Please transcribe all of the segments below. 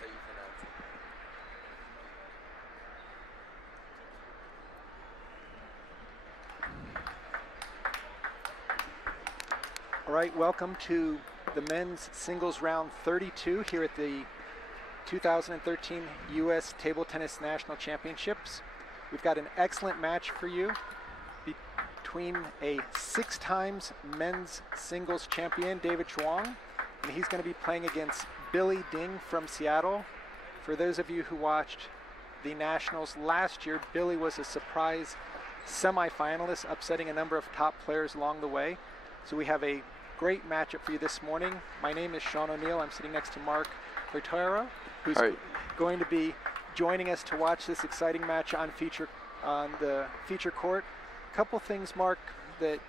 how you pronounce it. All right, welcome to the men's singles round 32 here at the 2013 U.S. Table Tennis National Championships. We've got an excellent match for you between a 6 times men's singles champion, David Zhuang, and he's going to be playing against Billy Ding from Seattle. For those of you who watched the Nationals last year, Billy was a surprise semifinalist, upsetting a number of top players along the way. So we have a great matchup for you this morning. My name is Sean O'Neill. I'm sitting next to Mark Theodore, who's going to be joining us to watch this exciting match on the feature court. A couple things, Mark, that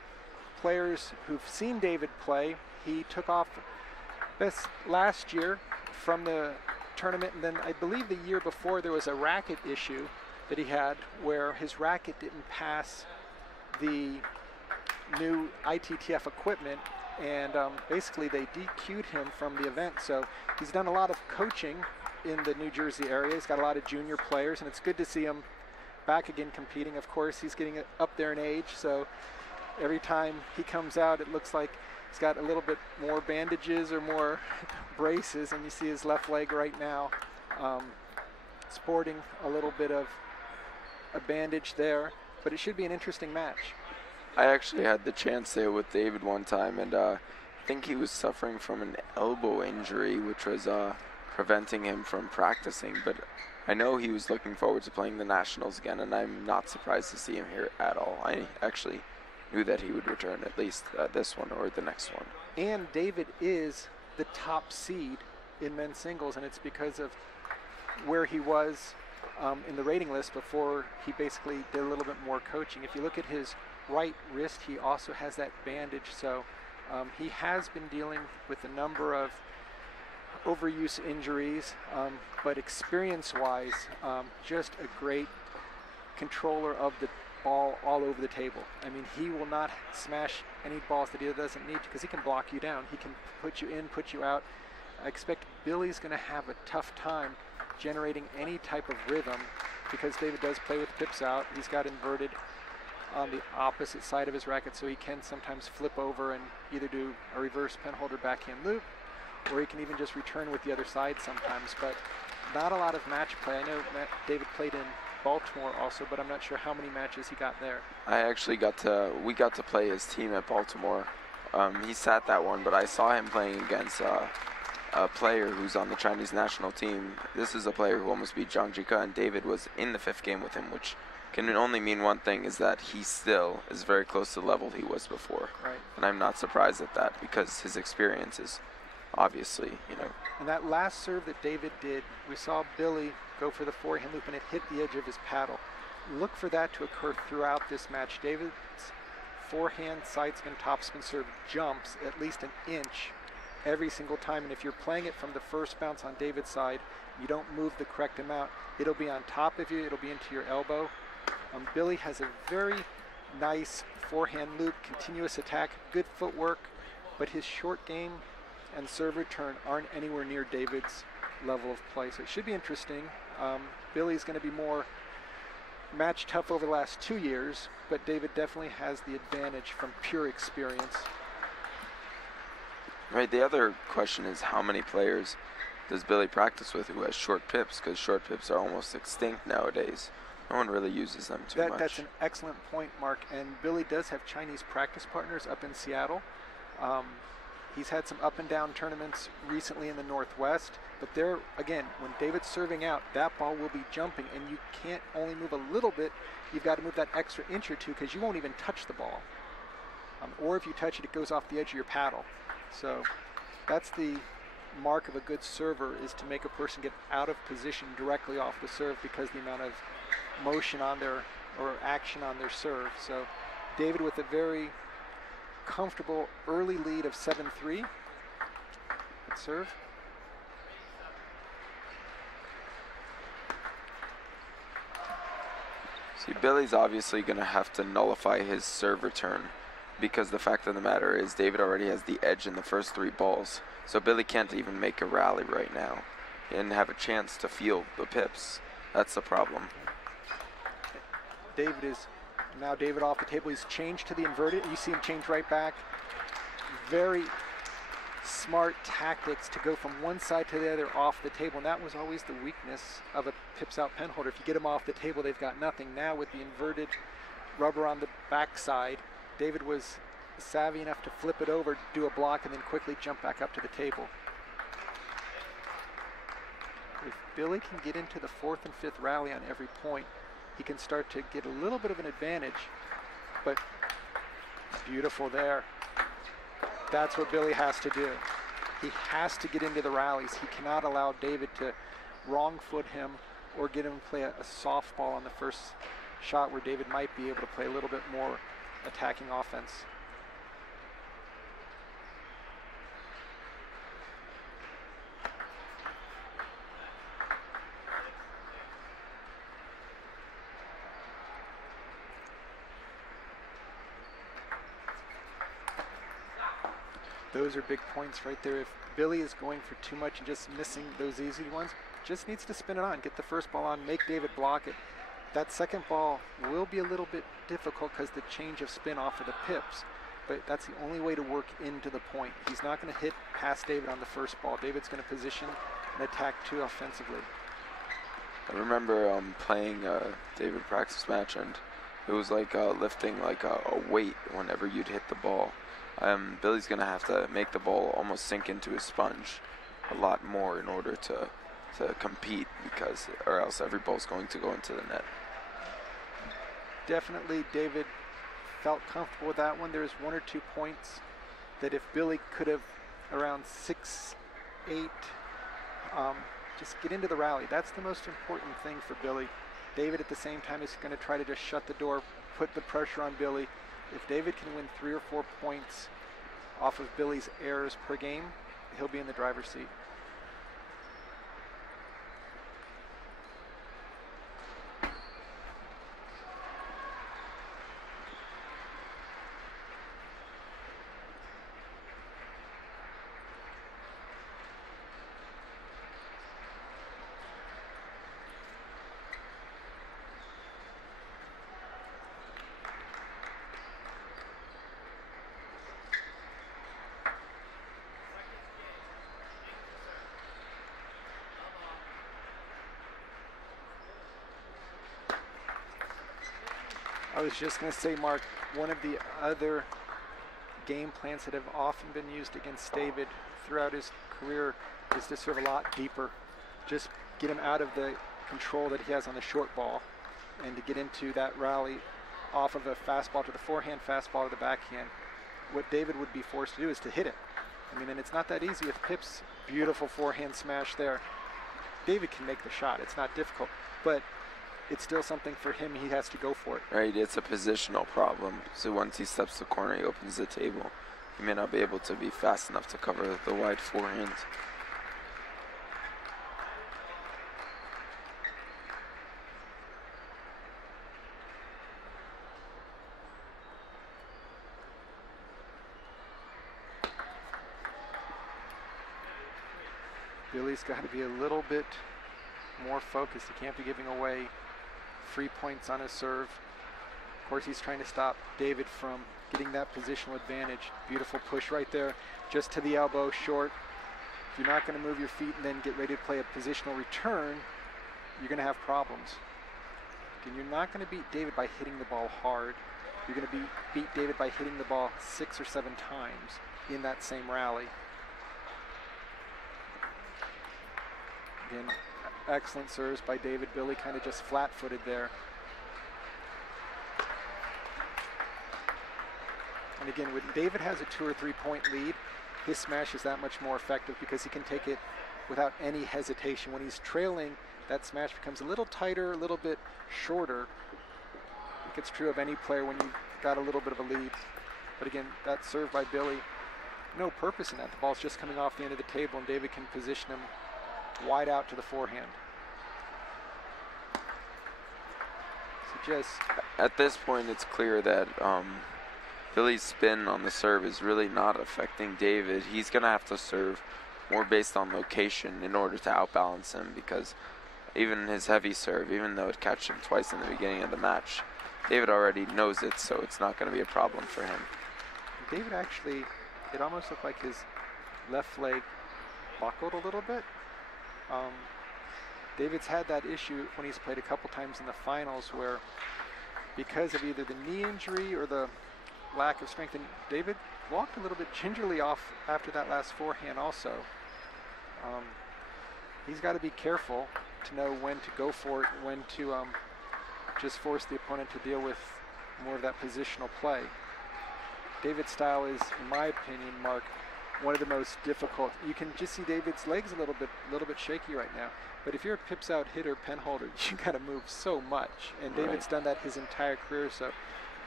players who've seen David play, he took off this last year from the tournament, and then I believe the year before there was a racket issue that he had where his racket didn't pass the new ITTF equipment, and basically they DQ'd him from the event. So he's done a lot of coaching in the New Jersey area. He's got a lot of junior players, and it's good to see him back again competing. Of course, he's getting up there in age, so every time he comes out, it looks like he's got a little bit more bandages or more braces, and you see his left leg right now sporting a little bit of a bandage there, but it should be an interesting match. I actually had the chance there with David one time, and I think he was suffering from an elbow injury, which was preventing him from practicing. But I know he was looking forward to playing the Nationals again, and I'm not surprised to see him here at all. I actually knew that he would return at least this one or the next one. And David is the top seed in men's singles, and it's because of where he was in the rating list before he basically did a little bit more coaching. If you look at his right wrist, he also has that bandage, so he has been dealing with a number of overuse injuries, but experience-wise, just a great controller of the ball all over the table. I mean, he will not smash any balls that he doesn't need to, because he can block you down. He can put you in, put you out. I expect Billy's going to have a tough time generating any type of rhythm, because David does play with pips out. He's got inverted on the opposite side of his racket, so he can sometimes flip over and either do a reverse penholder backhand loop, or he can even just return with the other side sometimes, but not a lot of match play. I know David played in Baltimore also, but I'm not sure how many matches he got there. I actually we got to play his team at Baltimore. He sat that one, but I saw him playing against a player who's on the Chinese national team. This is a player who almost beat Zhang Jika, and David was in the 5th game with him, which can only mean one thing, is that he still is very close to the level he was before. Right. And I'm not surprised at that, because his experience is obviously, And that last serve that David did, we saw Billy go for the forehand loop, and it hit the edge of his paddle. Look for that to occur throughout this match. David's forehand, sidespin, topspin serve jumps at least an inch every single time, and if you're playing it from the first bounce on David's side, you don't move the correct amount, it'll be on top of you, it'll be into your elbow. Billy has a very nice forehand loop, continuous attack, good footwork, but his short game and serve return aren't anywhere near David's level of play, so it should be interesting. Billy's going to be more match tough over the last 2 years, but David definitely has the advantage from pure experience. Right, the other question is, how many players does Billy practice with who has short pips? Because short pips are almost extinct nowadays. No one really uses them too much. That's an excellent point, Mark, and Billy does have Chinese practice partners up in Seattle. He's had some up and down tournaments recently in the Northwest, but there, again, when David's serving out, that ball will be jumping, and you can't only move a little bit, you've got to move that extra inch or two, because you won't even touch the ball. Or if you touch it, it goes off the edge of your paddle. So that's the mark of a good server, is to make a person get out of position directly off the serve, because the amount of motion on their, or action on their serve. So David with a very comfortable early lead of 7-3. Good serve. See, Billy's obviously going to have to nullify his serve return, because the fact of the matter is David already has the edge in the first 3 balls. So Billy can't even make a rally right now. and have a chance to feel the pips. That's the problem. David off the table. He's changed to the inverted. You see him change right back. Very smart tactics to go from one side to the other off the table, and that was always the weakness of a pips out pen holder. If you get them off the table, they've got nothing. Now with the inverted rubber on the back side, David was savvy enough to flip it over, do a block, and then quickly jump back up to the table. If Billy can get into the fourth and fifth rally on every point, he can start to get a little bit of an advantage, but beautiful there. That's what Billy has to do. He has to get into the rallies. He cannot allow David to wrong foot him or get him to play a softball on the first shot where David might be able to play a little bit more attacking offense. Those are big points right there. If Billy is going for too much and just missing those easy ones, just needs to spin it on, get the first ball on, make David block it. That second ball will be a little bit difficult because the change of spin off of the pips, but that's the only way to work into the point. He's not going to hit past David on the first ball. David's going to position and attack too offensively. I remember playing a David practice match, and it was like lifting like a weight whenever you'd hit the ball. Billy's going to have to make the ball almost sink into his sponge a lot more in order to compete, or else every ball's going to go into the net. Definitely David felt comfortable with that one. There's 1 or 2 points that if Billy could have around 6, 8, just get into the rally. That's the most important thing for Billy. David at the same time is going to try to just shut the door, put the pressure on Billy. If David can win 3 or 4 points off of Billy's errors per game, he'll be in the driver's seat. I was just going to say, Mark, one of the other game plans that have often been used against David throughout his career is to serve a lot deeper. Just get him out of the control that he has on the short ball and to get into that rally off of a fastball to the forehand, fastball to the backhand. What David would be forced to do is to hit it. I mean, and it's not that easy with pips. Beautiful forehand smash there. David can make the shot. It's not difficult, but it's still something for him. He has to go for it. Right, it's a positional problem. So once he steps the corner, he opens the table. He may not be able to be fast enough to cover the wide forehand. Billy's got to be a little bit more focused. He can't be giving away free points on his serve. Of course, he's trying to stop David from getting that positional advantage. Beautiful push right there, just to the elbow, short. If you're not going to move your feet and then get ready to play a positional return, you're going to have problems. And you're not going to beat David by hitting the ball hard. You're going to beat David by hitting the ball 6 or 7 times in that same rally. Again, excellent serves by David. Billy kind of just flat-footed there. And again, when David has a 2 or 3 point lead, his smash is that much more effective because he can take it without any hesitation. When he's trailing, that smash becomes a little tighter, a little bit shorter. I think it's true of any player when you've got a little bit of a lead. But again, that serve by Billy, no purpose in that. The ball's just coming off the end of the table, and David can position him wide out to the forehand. So just at this point, it's clear that Billy's spin on the serve is really not affecting David. He's going to have to serve more based on location in order to outbalance him, because even his heavy serve, even though it catched him twice in the beginning of the match, David already knows it, so it's not going to be a problem for him. David actually, it almost looked like his left leg buckled a little bit. David's had that issue when he's played a couple times in the finals where, because of either the knee injury or the lack of strength, and David walked a little bit gingerly off after that last forehand also. He's got to be careful to know when to go for it, when to just force the opponent to deal with more of that positional play. David's style is, in my opinion, Mark, one of the most difficult. You can just see David's legs a little bit shaky right now. But if you're a pips out hitter, pen holder, you got to move so much. And David's done that his entire career. So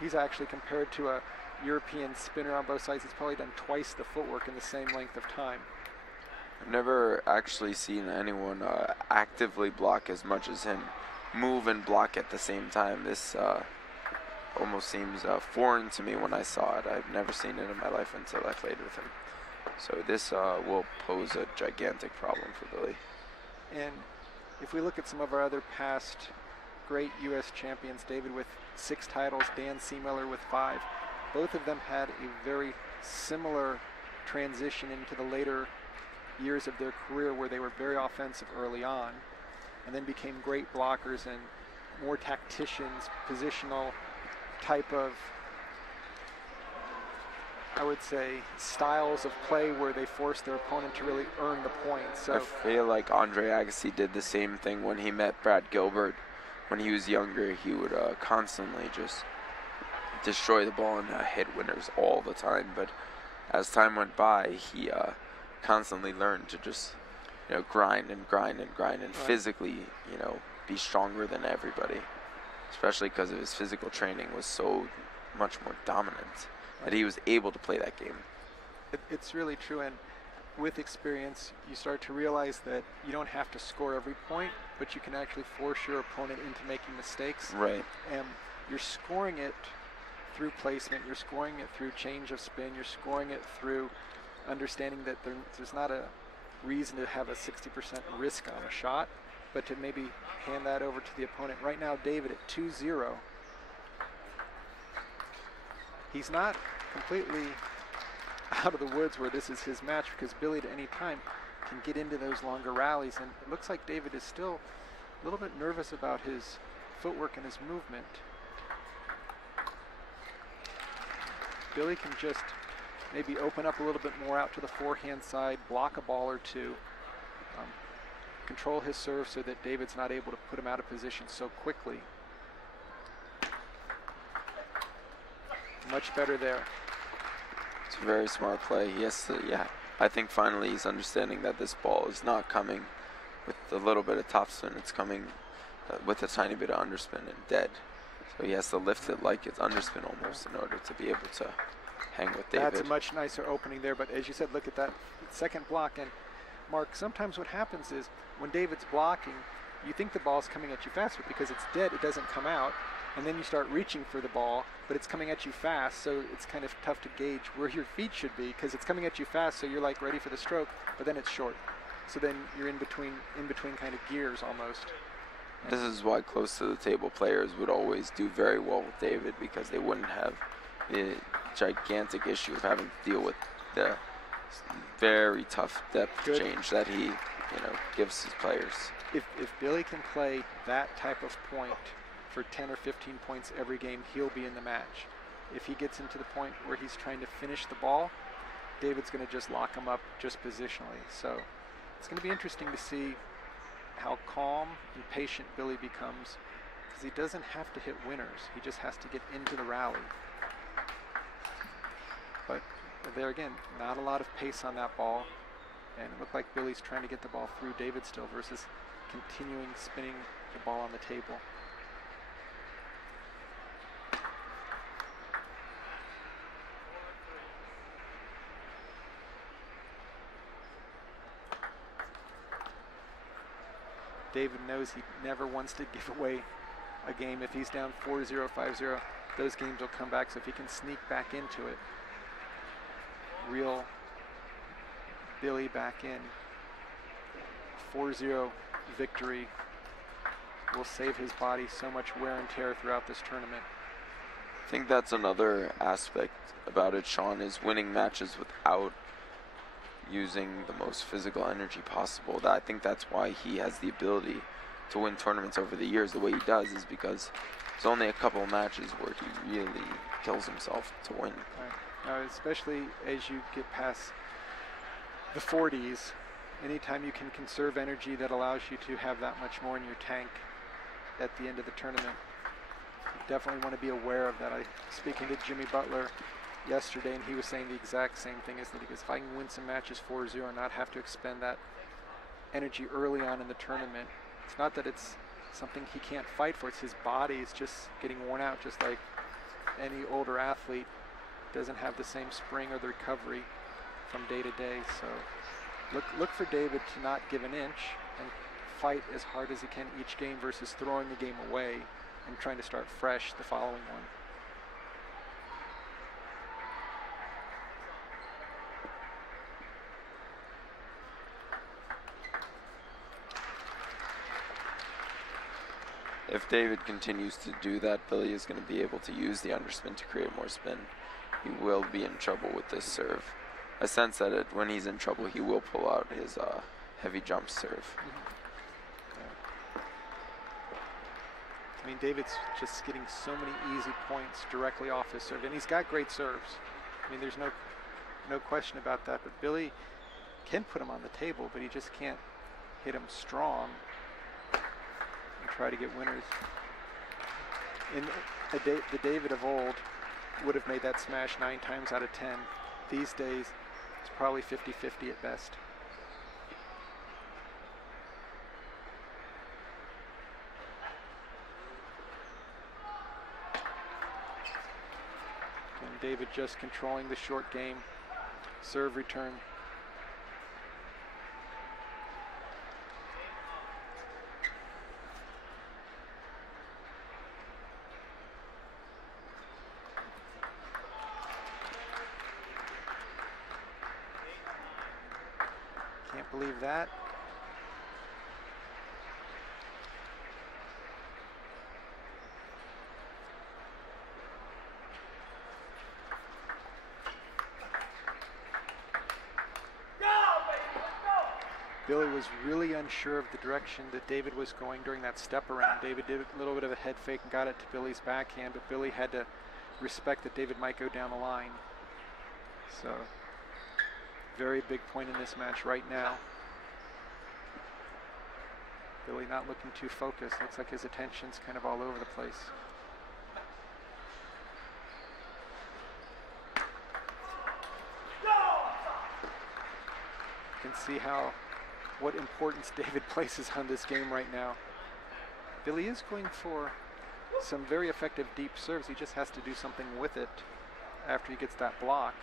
he's actually, compared to a European spinner on both sides, he's probably done twice the footwork in the same length of time. I've never actually seen anyone actively block as much as him, move and block at the same time. This almost seems foreign to me when I saw it. I've never seen it in my life until I played with him. So this will pose a gigantic problem for Billy. And if we look at some of our other past great U.S. champions, David with 6 titles, Dan Seemiller with 5, both of them had a very similar transition into the later years of their career where they were very offensive early on and then became great blockers and more tacticians, positional type of, I would say, styles of play where they force their opponent to really earn the point. So I feel like Andre Agassi did the same thing when he met Brad Gilbert. When he was younger, he would constantly just destroy the ball and hit winners all the time. But as time went by, he constantly learned to just, grind and grind and grind and physically, be stronger than everybody. Especially because of his physical training was so much more dominant that he was able to play that game. It's really true, and with experience, you start to realize that you don't have to score every point, but you can actually force your opponent into making mistakes. Right. And you're scoring it through placement, you're scoring it through change of spin, you're scoring it through understanding that there's not a reason to have a 60% risk on a shot, but to maybe hand that over to the opponent. Right now, David at 2-0. He's not completely out of the woods where this is his match, because Billy at any time can get into those longer rallies, and it looks like David is still a little bit nervous about his footwork and his movement. Billy can just maybe open up a little bit more out to the forehand side, block a ball or two, control his serve so that David's not able to put him out of position so quickly. Much better there. It's a very smart play. Yes, I think finally he's understanding that this ball is not coming with a little bit of topspin. It's coming with a tiny bit of underspin and dead. So he has to lift it like it's underspin almost in order to be able to hang with David. That's a much nicer opening there, but as you said, look at that second block. And Mark, sometimes what happens is when David's blocking, you think the ball's coming at you fast, but because it's dead, it doesn't come out. And then you start reaching for the ball, but it's coming at you fast, so it's kind of tough to gauge where your feet should be, because it's coming at you fast, so you're like ready for the stroke, but then it's short. So then you're in between kind of gears almost. This is why close to the table players would always do very well with David, because they wouldn't have the gigantic issue of having to deal with the very tough depth change that he gives his players. If Billy can play that type of point for 10 or 15 points every game, he'll be in the match. If he gets into the point where he's trying to finish the ball, David's going to just lock him up just positionally. So it's going to be interesting to see how calm and patient Billy becomes, because he doesn't have to hit winners. He just has to get into the rally. But there again, not a lot of pace on that ball, and it looked like Billy's trying to get the ball through David still versus continuing spinning the ball on the table. David knows he never wants to give away a game. If he's down 4-0, 5-0, those games will come back. So if he can sneak back into it, real Billy back in. 4-0 victory will save his body so much wear and tear throughout this tournament. I think that's another aspect about it, Sean, is winning matches without using the most physical energy possible. I think that's why he has the ability to win tournaments over the years the way he does, is because there's only a couple of matches where he really kills himself to win. Right. Now, especially as you get past the 40s, anytime you can conserve energy that allows you to have that much more in your tank at the end of the tournament, you definitely want to be aware of that. I was speaking to Jimmy Butler yesterday, and he was saying the exact same thing, is that he goes, if I can win some matches 4-0 and not have to expend that energy early on in the tournament, it's not that it's something he can't fight for, it's his body is just getting worn out, just like any older athlete doesn't have the same spring or the recovery from day to day. So look for David to not give an inch and fight as hard as he can each game versus throwing the game away and trying to start fresh the following one. If David continues to do that, Billy is going to be able to use the underspin to create more spin. He will be in trouble with this serve. I sense that when he's in trouble, he will pull out his heavy jump serve. I mean, David's just getting so many easy points directly off his serve, and he's got great serves. I mean, there's no question about that, but Billy can put him on the table, but he just can't hit him strong and try to get winners. In the David of old would have made that smash 9 times out of 10. These days, it's probably 50-50 at best. And David just controlling the short game. Serve return. Can't believe that. Billy was really unsure of the direction that David was going during that step around. David did a little bit of a head fake and got it to Billy's backhand, but Billy had to respect that David might go down the line. So, very big point in this match right now. Billy not looking too focused. Looks like his attention's kind of all over the place. You can see what importance David places on this game right now. Billy is going for some very effective deep serves. He just has to do something with it after he gets that block.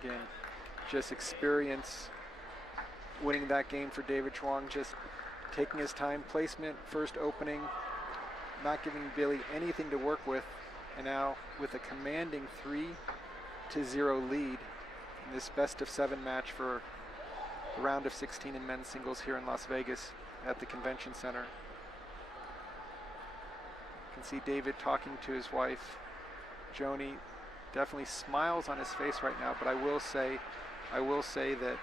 Again, just experience winning that game for David Zhuang, just taking his time, placement, first opening, not giving Billy anything to work with, and now with a commanding 3-0 lead in this best of 7 match for the round of 16 in men's singles here in Las Vegas at the Convention Center. You can see David talking to his wife, Joni. Definitely smiles on his face right now, but I will say that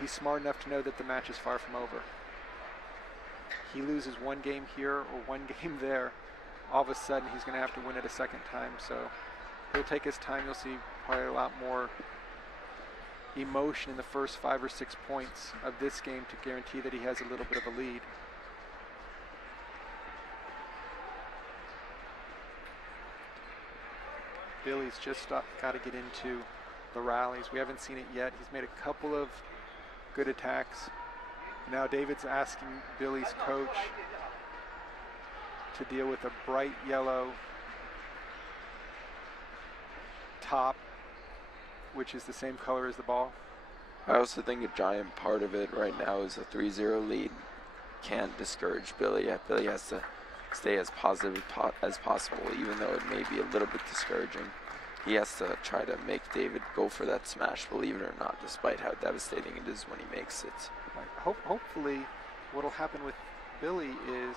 he's smart enough to know that the match is far from over. He loses one game here or one game there, all of a sudden he's going to have to win it a second time. So he'll take his time. You'll see probably a lot more emotion in the first 5 or 6 points of this game to guarantee that he has a little bit of a lead. Billy's just got to get into the rallies. We haven't seen it yet. He's made a couple of good attacks. Now David's asking Billy's coach to deal with a bright yellow top, which is the same color as the ball. I also think a giant part of it right now is a 3-0 lead. Can't discourage Billy. Billy has to stay as positive as possible, even though it may be a little bit discouraging. He has to try to make David go for that smash, believe it or not, despite how devastating it is when he makes it. Right. Hopefully, what will happen with Billy is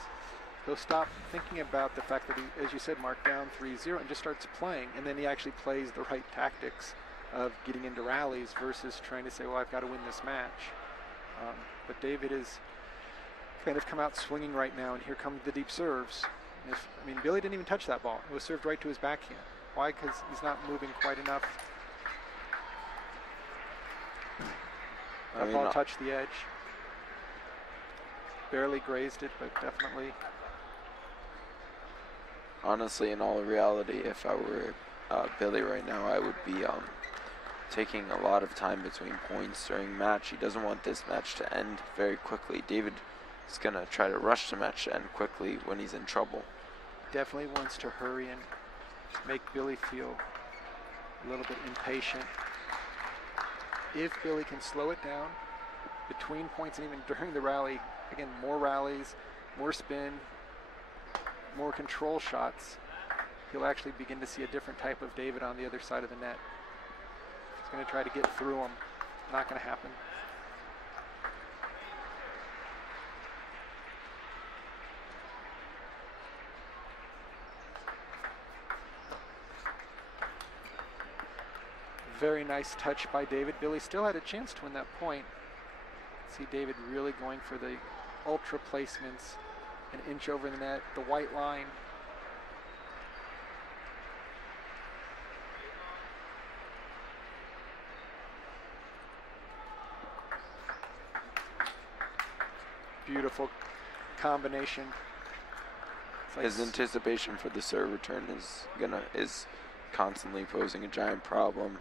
he'll stop thinking about the fact that he, as you said, Mark, down 3-0 and just starts playing, and then he actually plays the right tactics of getting into rallies versus trying to say, well, I've got to win this match. But David is kind of come out swinging right now, and here come the deep serves. I mean, Billy didn't even touch that ball. It was served right to his backhand. Why? Because he's not moving quite enough. That ball touched the edge. Barely grazed it, but definitely. Honestly, in all reality, if I were Billy right now, I would be taking a lot of time between points during match. He doesn't want this match to end very quickly. David is going to try to rush the match to end quickly when he's in trouble. Definitely wants to hurry and make Billy feel a little bit impatient. If Billy can slow it down between points and even during the rally, again, more rallies, more spin, more control shots, he'll actually begin to see a different type of David on the other side of the net. He's going to try to get through him. Not going to happen. Very nice touch by David. Billy still had a chance to win that point. See David really going for the ultra placements, an inch over the net, the white line. Beautiful combination. Like his anticipation for the serve return is constantly posing a giant problem.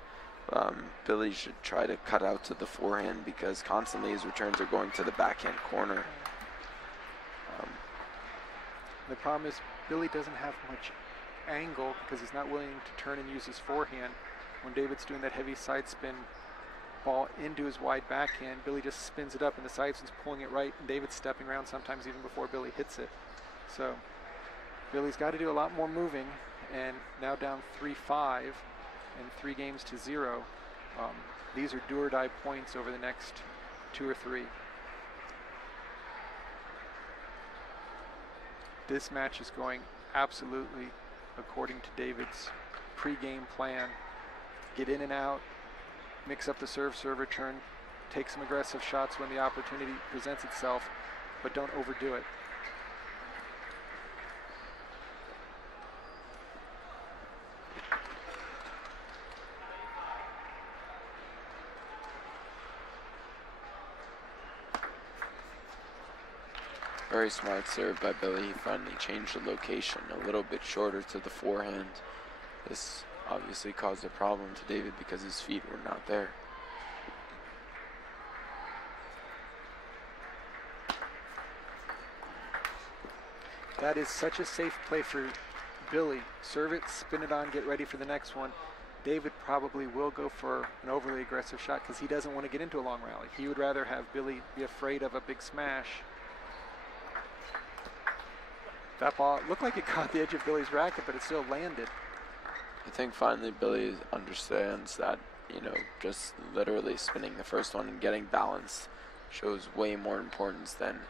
Billy should try to cut out to the forehand because constantly his returns are going to the backhand corner. The problem is Billy doesn't have much angle because he's not willing to turn and use his forehand. When David's doing that heavy side spin ball into his wide backhand, Billy just spins it up and the side spin's pulling it right, and David's stepping around sometimes even before Billy hits it. So Billy's got to do a lot more moving, and now down 3-5 and 3-0. These are do or die points over the next 2 or 3. This match is going absolutely according to David's pre-game plan. Get in and out, mix up the serve return, take some aggressive shots when the opportunity presents itself, but don't overdo it. Very smart serve by Billy. He finally changed the location a little bit shorter to the forehand. This obviously caused a problem to David because his feet were not there. That is such a safe play for Billy. Serve it, spin it on, get ready for the next one. David probably will go for an overly aggressive shot because he doesn't want to get into a long rally. He would rather have Billy be afraid of a big smash. That ball looked like it caught the edge of Billy's racket, but it still landed. I think finally Billy understands that, just literally spinning the first one and getting balance shows way more importance than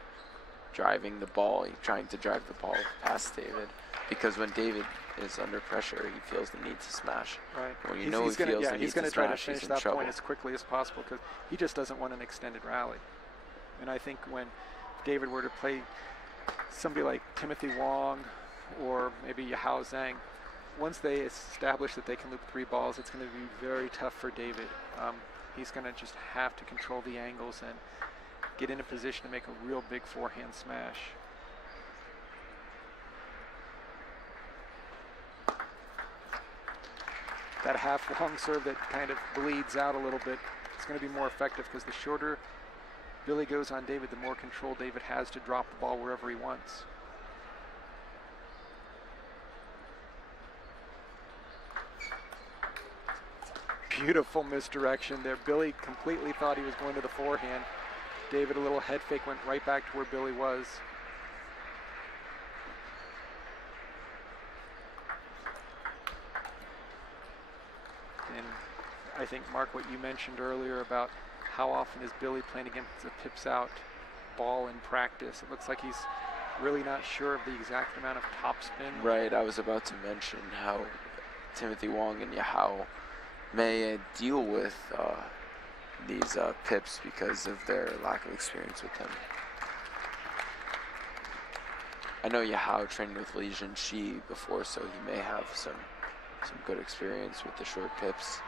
driving the ball, trying to drive the ball past David. Because when David is under pressure, he feels the need to smash. Right. When he's going to try to finish that point as quickly as possible because he just doesn't want an extended rally. And I think when David were to play somebody like Timothy Huang or maybe Hsing, once they establish that they can loop 3 balls, it's going to be very tough for David. He's going to just have to control the angles and get in a position to make a real big forehand smash. That half long serve that kind of bleeds out a little bit, it's going to be more effective because the shorter Billy goes on David, the more control David has to drop the ball wherever he wants. Beautiful misdirection there. Billy completely thought he was going to the forehand. David, a little head fake, went right back to where Billy was. And I think, Mark, what you mentioned earlier about how often is Billy playing against a pips out ball in practice. It looks like he's really not sure of the exact amount of topspin. Right, I was about to mention how Timothy Huang and Yahao may deal with these pips because of their lack of experience with him. I know Yahao trained with Li Jinshi before, so he may have some good experience with the short pips.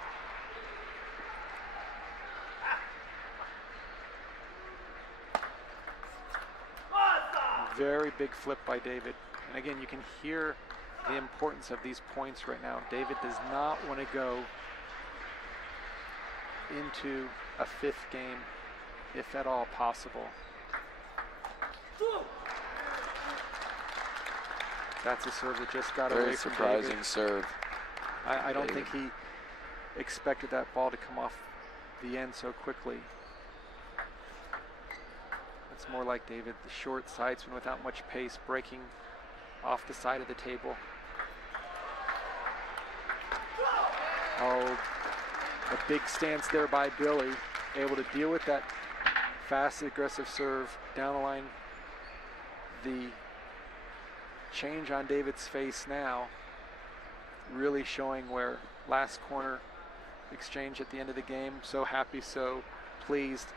Very big flip by David. And again, you can hear the importance of these points right now. David does not want to go into a fifth game, if at all possible. That's a serve that just got away from David. Very surprising serve. I don't think he expected that ball to come off the end so quickly. It's more like David, the short side spin without much pace, breaking off the side of the table. Oh, a big stance there by Billy, able to deal with that fast, aggressive serve down the line. The change on David's face now, really showing where last corner exchange at the end of the game, so happy, so pleased.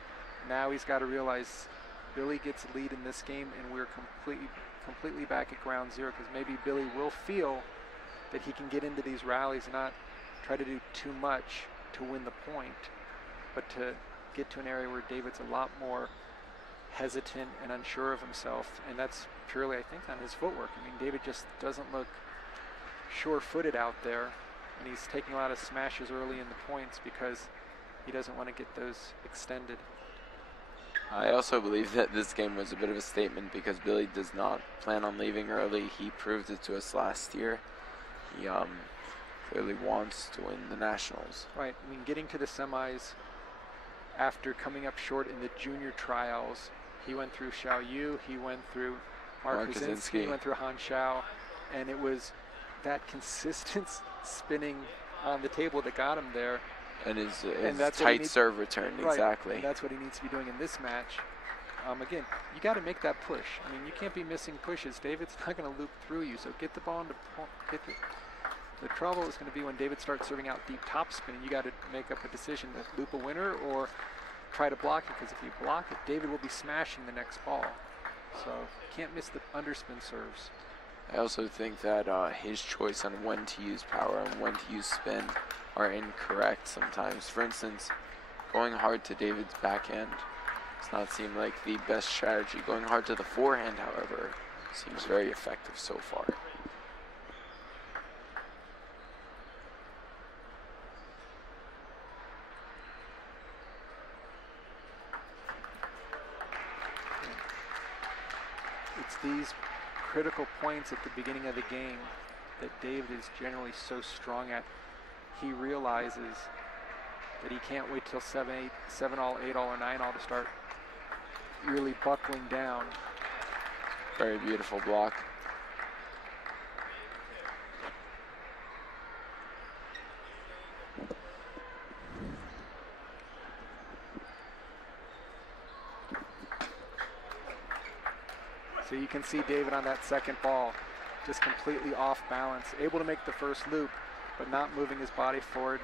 Now he's got to realize Billy gets a lead in this game and we're completely back at ground zero, because maybe Billy will feel that he can get into these rallies and not try to do too much to win the point, but to get to an area where David's a lot more hesitant and unsure of himself, and that's purely, I think, on his footwork. I mean, David just doesn't look sure-footed out there, and he's taking a lot of smashes early in the points because he doesn't want to get those extended. I also believe that this game was a bit of a statement because Billy does not plan on leaving early. He proved it to us last year. He clearly wants to win the Nationals. Right. I mean, getting to the semis after coming up short in the junior trials, he went through Yu, he went through Mark Hsing, he went through Han Xiao, and it was that consistent spinning on the table that got him there. And his tight serve return, right, exactly. And that's what he needs to be doing in this match. Again, you got to make that push. I mean, you can't be missing pushes. David's not going to loop through you, so get the ball into get the trouble is going to be when David starts serving out deep topspin, and you got to make up a decision to loop a winner or try to block it, because if you block it, David will be smashing the next ball. So can't miss the underspin serves. I also think that his choice on when to use power and when to use spin are incorrect sometimes. For instance, going hard to David's backhand does not seem like the best strategy. Going hard to the forehand, however, seems very effective so far. It's these critical points at the beginning of the game that David is generally so strong at. He realizes that he can't wait till 7-8, 7-all, 8-all, or 9-all to start really buckling down. Very beautiful block. So you can see David on that second ball, just completely off balance, able to make the first loop, but not moving his body forward,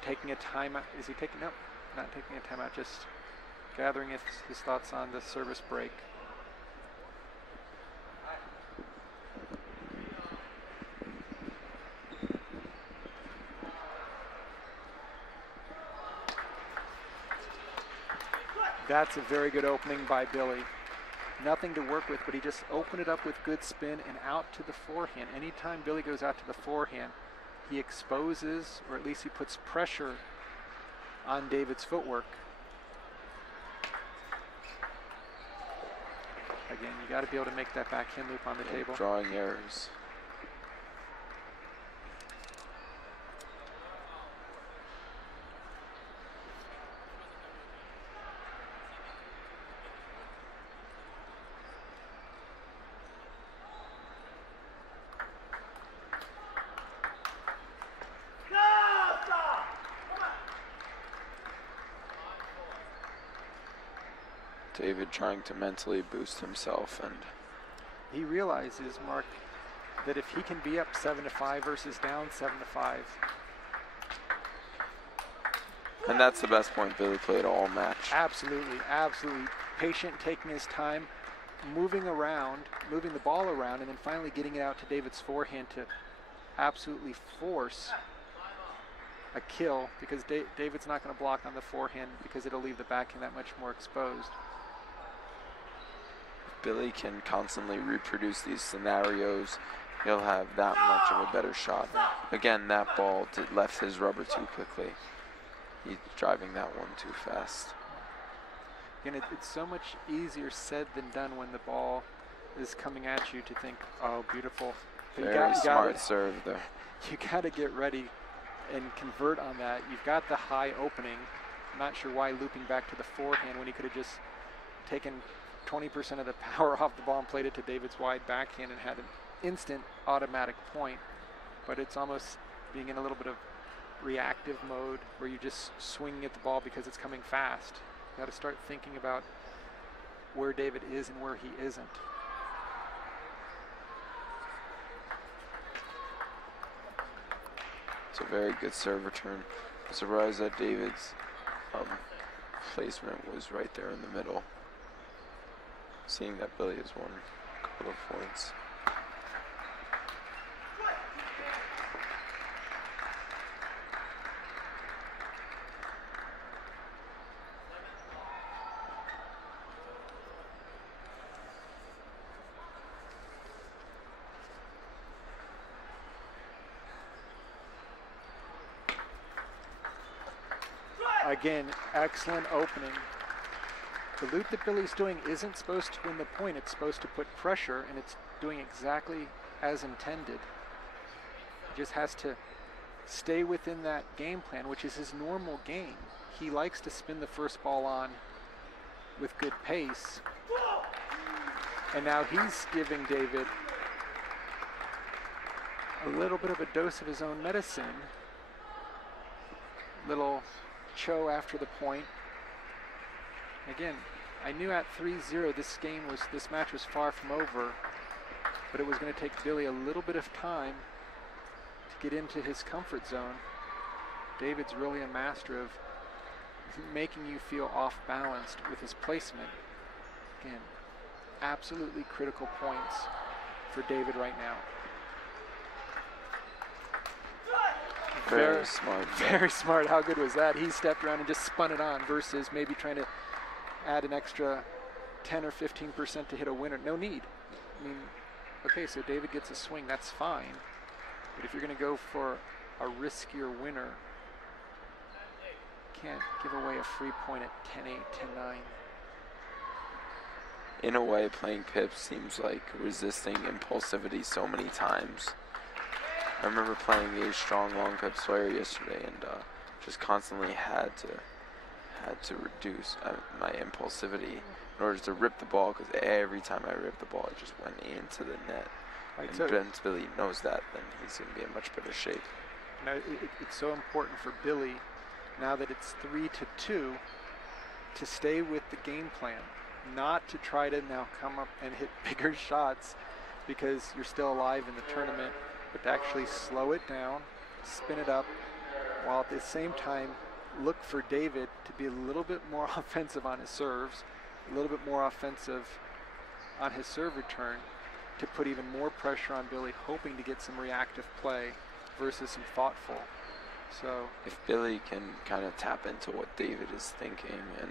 taking a timeout. Is he taking, nope, not taking a timeout, just gathering his thoughts on the service break. That's a very good opening by Billy. Nothing to work with, but he just opened it up with good spin and out to the forehand. Anytime Billy goes out to the forehand, he exposes, or at least he puts pressure on David's footwork. Again, you got to be able to make that backhand loop on the table. Drawing errors. David trying to mentally boost himself, and he realizes, Mark, that if he can be up 7-5 versus down 7-5. And that's the best point Billy played all match. Absolutely, absolutely. Patient, taking his time, moving around, moving the ball around, and then finally getting it out to David's forehand to absolutely force a kill, because David's not going to block on the forehand because it'll leave the backhand that much more exposed. If Billy can constantly reproduce these scenarios, he'll have that much of a better shot. Again, that ball left his rubber too quickly. He's driving that one too fast. Again, it's so much easier said than done when the ball is coming at you to think, oh, beautiful. But Very smart serve there. You got to get ready and convert on that. You've got the high opening. I'm not sure why looping back to the forehand when he could have just taken 20% of the power off the ball and played it to David's wide backhand and had an instant automatic point. But it's almost being in a little bit of reactive mode where you're just swinging at the ball because it's coming fast. You got to start thinking about where David is and where he isn't. It's a very good serve return. I'm surprised that David's placement was right there in the middle. Seeing that Billy has won a couple of points. Again, excellent opening. The loop that Billy's doing isn't supposed to win the point. It's supposed to put pressure, and it's doing exactly as intended. He just has to stay within that game plan, which is his normal game. He likes to spin the first ball on with good pace. And now he's giving David a little bit of a dose of his own medicine. Little Cho after the point. Again, I knew at 3-0 this match was far from over, but it was going to take Billy a little bit of time to get into his comfort zone. David's really a master of making you feel off balanced with his placement. Again, absolutely critical points for David right now. Very smart. Very smart. How good was that? He stepped around and just spun it on versus maybe trying to add an extra 10 or 15% to hit a winner. No need. I mean, okay, so David gets a swing. That's fine. But if you're going to go for a riskier winner, can't give away a free point at 10-8, 10-9. In a way, playing pips seems like resisting impulsivity so many times. I remember playing a strong long pip player yesterday, and just constantly had to reduce my impulsivity in order to rip the ball, because every time I ripped the ball, it just went into the net. Right, and so Ben's Billy knows that, then he's going to be in much better shape. Now, it's so important for Billy, now that it's 3-2, to stay with the game plan, not to try to now come up and hit bigger shots because you're still alive in the tournament, but to actually slow it down, spin it up, while at the same time look for David to be a little bit more offensive on his serves, a little bit more offensive on his serve return, to put even more pressure on Billy, hoping to get some reactive play versus some thoughtful. So if Billy can kind of tap into what David is thinking, and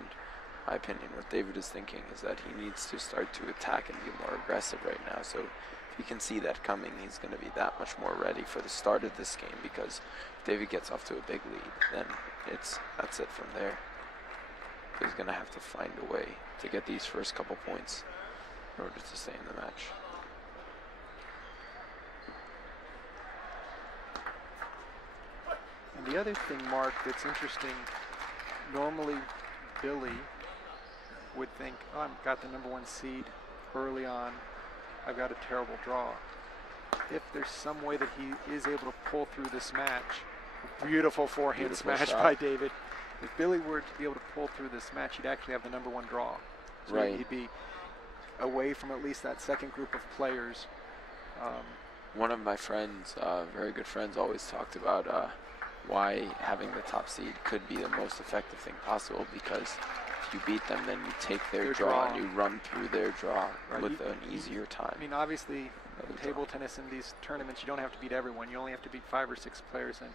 my opinion, what David is thinking is that he needs to start to attack and be more aggressive right now. So if he can see that coming, he's going to be that much more ready for the start of this game, because if David gets off to a big lead, then that's it from there. He's going to have to find a way to get these first couple points in order to stay in the match. And the other thing, Mark, that's interesting, normally Billy would think, oh, I've got the #1 seed early on, I've got a terrible draw. If there's some way that he is able to pull through this match, beautiful forehand smash by David. If Billy were to be able to pull through this match, he'd actually have the #1 draw. So Right. he'd be away from at least that second group of players. One of my friends, very good friends, always talked about why having the top seed could be the most effective thing possible, because if you beat them, then you take their draw and you run through their draw with an easier time. I mean, obviously, in table tennis in these tournaments, you don't have to beat everyone. You only have to beat 5 or 6 players. And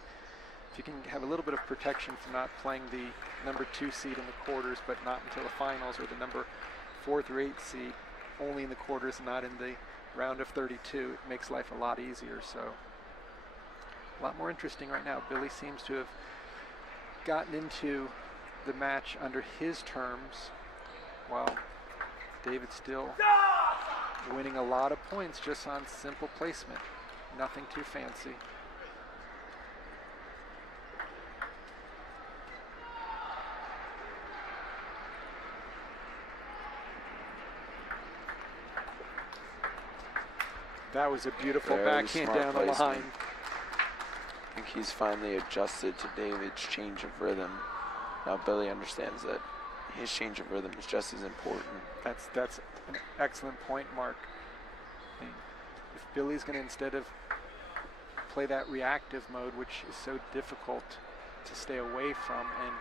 if you can have a little bit of protection from not playing the number 2 seed in the quarters, but not until the finals, or the number 4 through 8 seed only in the quarters, not in the round of 32, it makes life a lot easier. So a lot more interesting right now. Billy seems to have gotten into the match under his terms, while David still winning a lot of points just on simple placement. Nothing too fancy. That was a beautiful backhand down the line. I think he's finally adjusted to David's change of rhythm. Now Billy understands that his change of rhythm is just as important. That's an excellent point, Mark. I mean, if Billy's going to, instead of play that reactive mode, which is so difficult to stay away from, and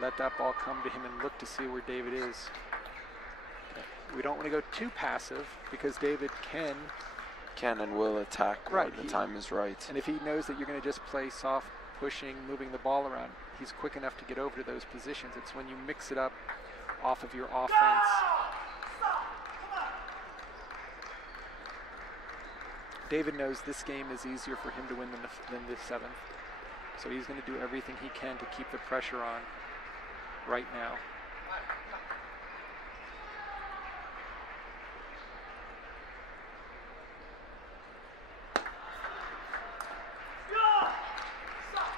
let that ball come to him and look to see where David is. We don't want to go too passive, because David can and will attack when the time is right. And if he knows that you're going to just play soft, pushing, moving the ball around, he's quick enough to get over to those positions. It's when you mix it up off of your offense. David knows this game is easier for him to win than the 7th. So he's going to do everything he can to keep the pressure on right now.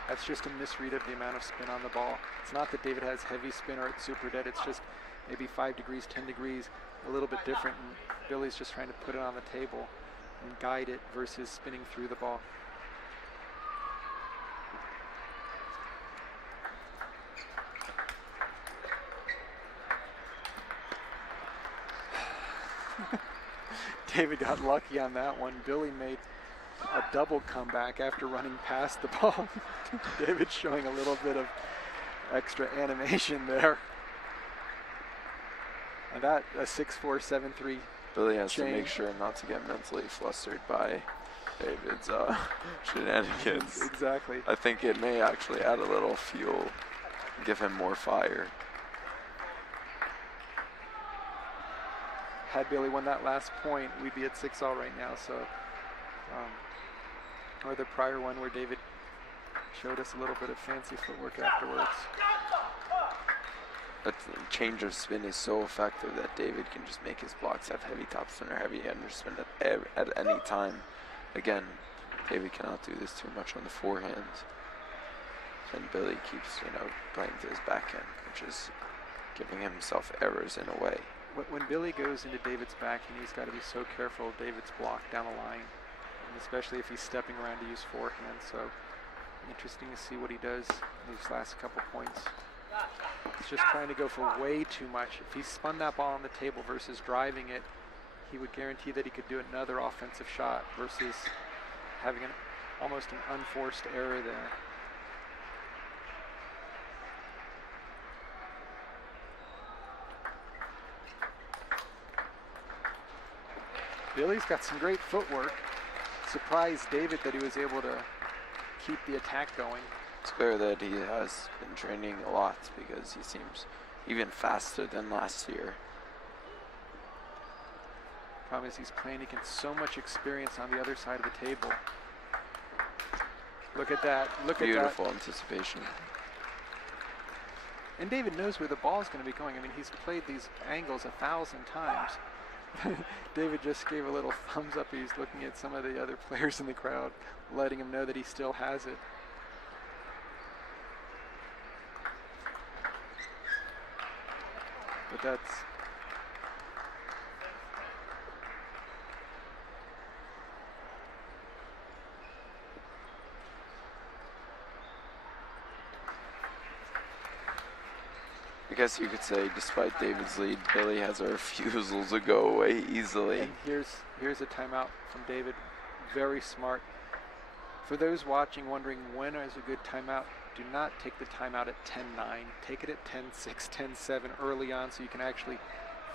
That's just a misread of the amount of spin on the ball. It's not that David has heavy spin or it's super dead. It's just maybe 5 degrees, 10 degrees, a little bit different. And Billy's just trying to put it on the table and guide it versus spinning through the ball. David got lucky on that one. Billy made a double comeback after running past the ball. David showing a little bit of extra animation there. And that, a 6-4, 7-3 Billy has to make sure not to get mentally flustered by David's shenanigans. Exactly. I think it may actually add a little fuel, give him more fire. Had Billy won that last point, we'd be at 6-all right now. So, or the prior one where David showed us a little bit of fancy footwork afterwards. But the change of spin is so effective that David can just make his blocks have heavy topspin or heavy underspin at any time. Again, David cannot do this too much on the forehand. And Billy keeps, playing to his backhand, which is giving himself errors in a way. When Billy goes into David's backhand, he's got to be so careful of David's block down the line, and especially if he's stepping around to use forehand. So interesting to see what he does in these last couple points. He's just trying to go for way too much. If he spun that ball on the table versus driving it, he would guarantee that he could do another offensive shot versus having almost an unforced error there. Billy's got some great footwork. Surprised David that he was able to keep the attack going. It's clear that he has been training a lot, because he seems even faster than last year. Problem is he's playing against so much experience on the other side of the table. Look at that. Look at that. Beautiful anticipation. And David knows where the ball is going to be going. I mean, he's played these angles 1,000 times. David just gave a little thumbs up. He's looking at some of the other players in the crowd, letting him know that he still has it. But that's... I guess you could say, despite David's lead, Billy has a refusal to go away easily. And here's a timeout from David. Very smart. For those watching wondering when is a good timeout, do not take the timeout at 10-9. Take it at 10-6, 10-7 early on so you can actually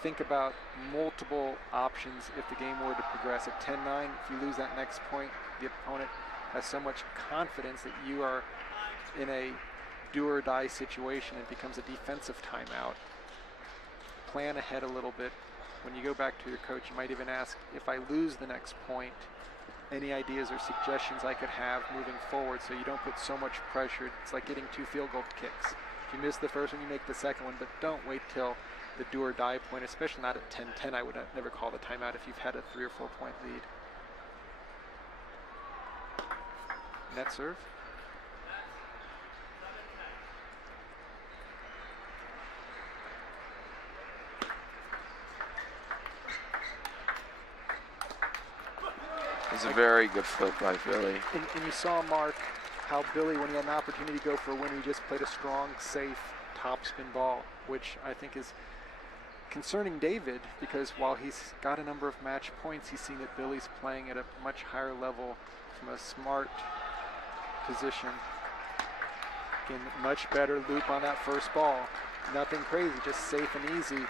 think about multiple options if the game were to progress. At 10-9, if you lose that next point, the opponent has so much confidence that you are in a do or die situation. It becomes a defensive timeout. Plan ahead a little bit. When you go back to your coach, you might even ask, if I lose the next point, any ideas or suggestions I could have moving forward so you don't put so much pressure. It's like getting 2 field goal kicks. If you miss the first one, you make the second one, but don't wait till the do or die point, especially not at 10-10. I would never call the timeout if you've had a 3 or 4 point lead. Net serve. It's a very good flip by Billy. And you saw, Mark, how Billy, when he had an opportunity to go for a win, he just played a strong, safe topspin ball, which I think is concerning David, because while he's got a number of match points, he's seen that Billy's playing at a much higher level from a smart position. Again, much better loop on that first ball. Nothing crazy, just safe and easy.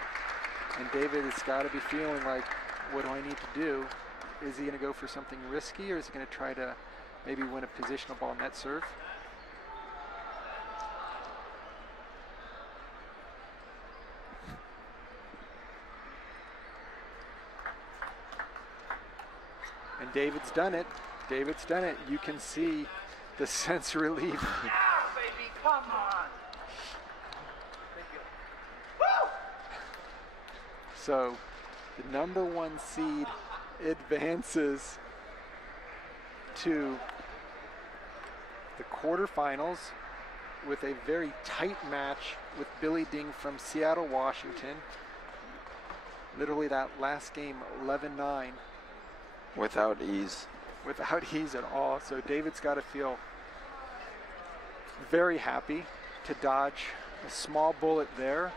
And David has got to be feeling like, what do I need to do? Is he going to go for something risky, or is he going to try to maybe win a positional ball net serve? And David's done it. David's done it. You can see the sense of relief. Yeah, baby, come on. So the #1 seed advances to the quarterfinals with a very tight match with Billy Ding from Seattle, Washington. Literally that last game, 11-9. Without ease. Without ease at all. So David's got to feel very happy to dodge a small bullet there,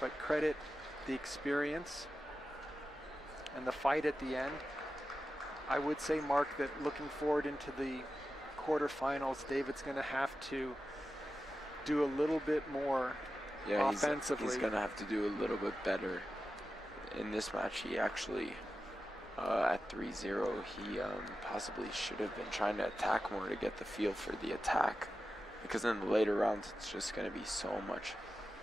but credit the experience and the fight at the end. I would say, Mark, that looking forward into the quarterfinals, David's going to have to do a little bit more offensively. He's going to have to do a little bit better. In this match, he actually, at 3-0, he possibly should have been trying to attack more to get the feel for the attack. Because in the later rounds, it's just going to be so much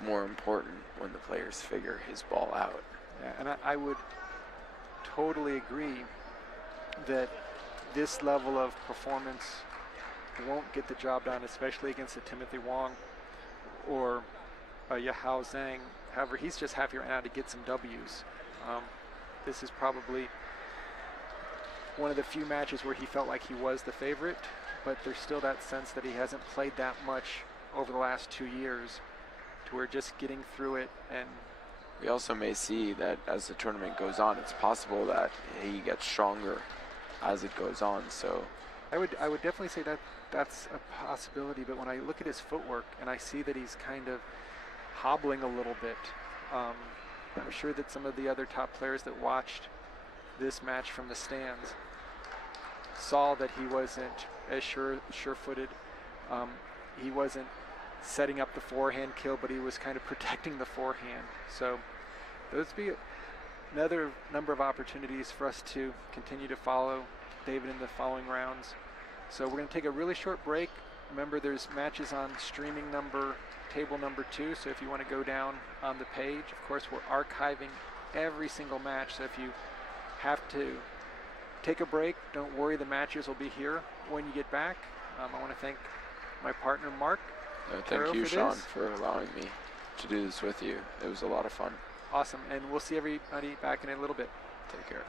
more important when the players figure his ball out. Yeah, and I would totally agree that this level of performance won't get the job done, especially against a Timothy Huang or Yahao Zhang. However, he's just happy right now to get some W's. This is probably one of the few matches where he felt like he was the favorite, but there's still that sense that he hasn't played that much over the last 2 years, to where just getting through it. And we also may see that as the tournament goes on, it's possible that he gets stronger as it goes on. So I would definitely say that that's a possibility, but when I look at his footwork and I see that he's kind of hobbling a little bit, I'm sure that some of the other top players that watched this match from the stands saw that he wasn't as sure-footed. He wasn't setting up the forehand kill, but he was kind of protecting the forehand. So those would be another number of opportunities for us to continue to follow David in the following rounds. So we're going to take a really short break. Remember, there's matches on streaming table number 2, so if you want to go down on the page, of course we're archiving every single match, so if you have to take a break, don't worry, the matches will be here when you get back. I want to thank my partner Mark. Thank you, Sean, for allowing me to do this with you. It was a lot of fun. Awesome, and we'll see everybody back in a little bit. Take care.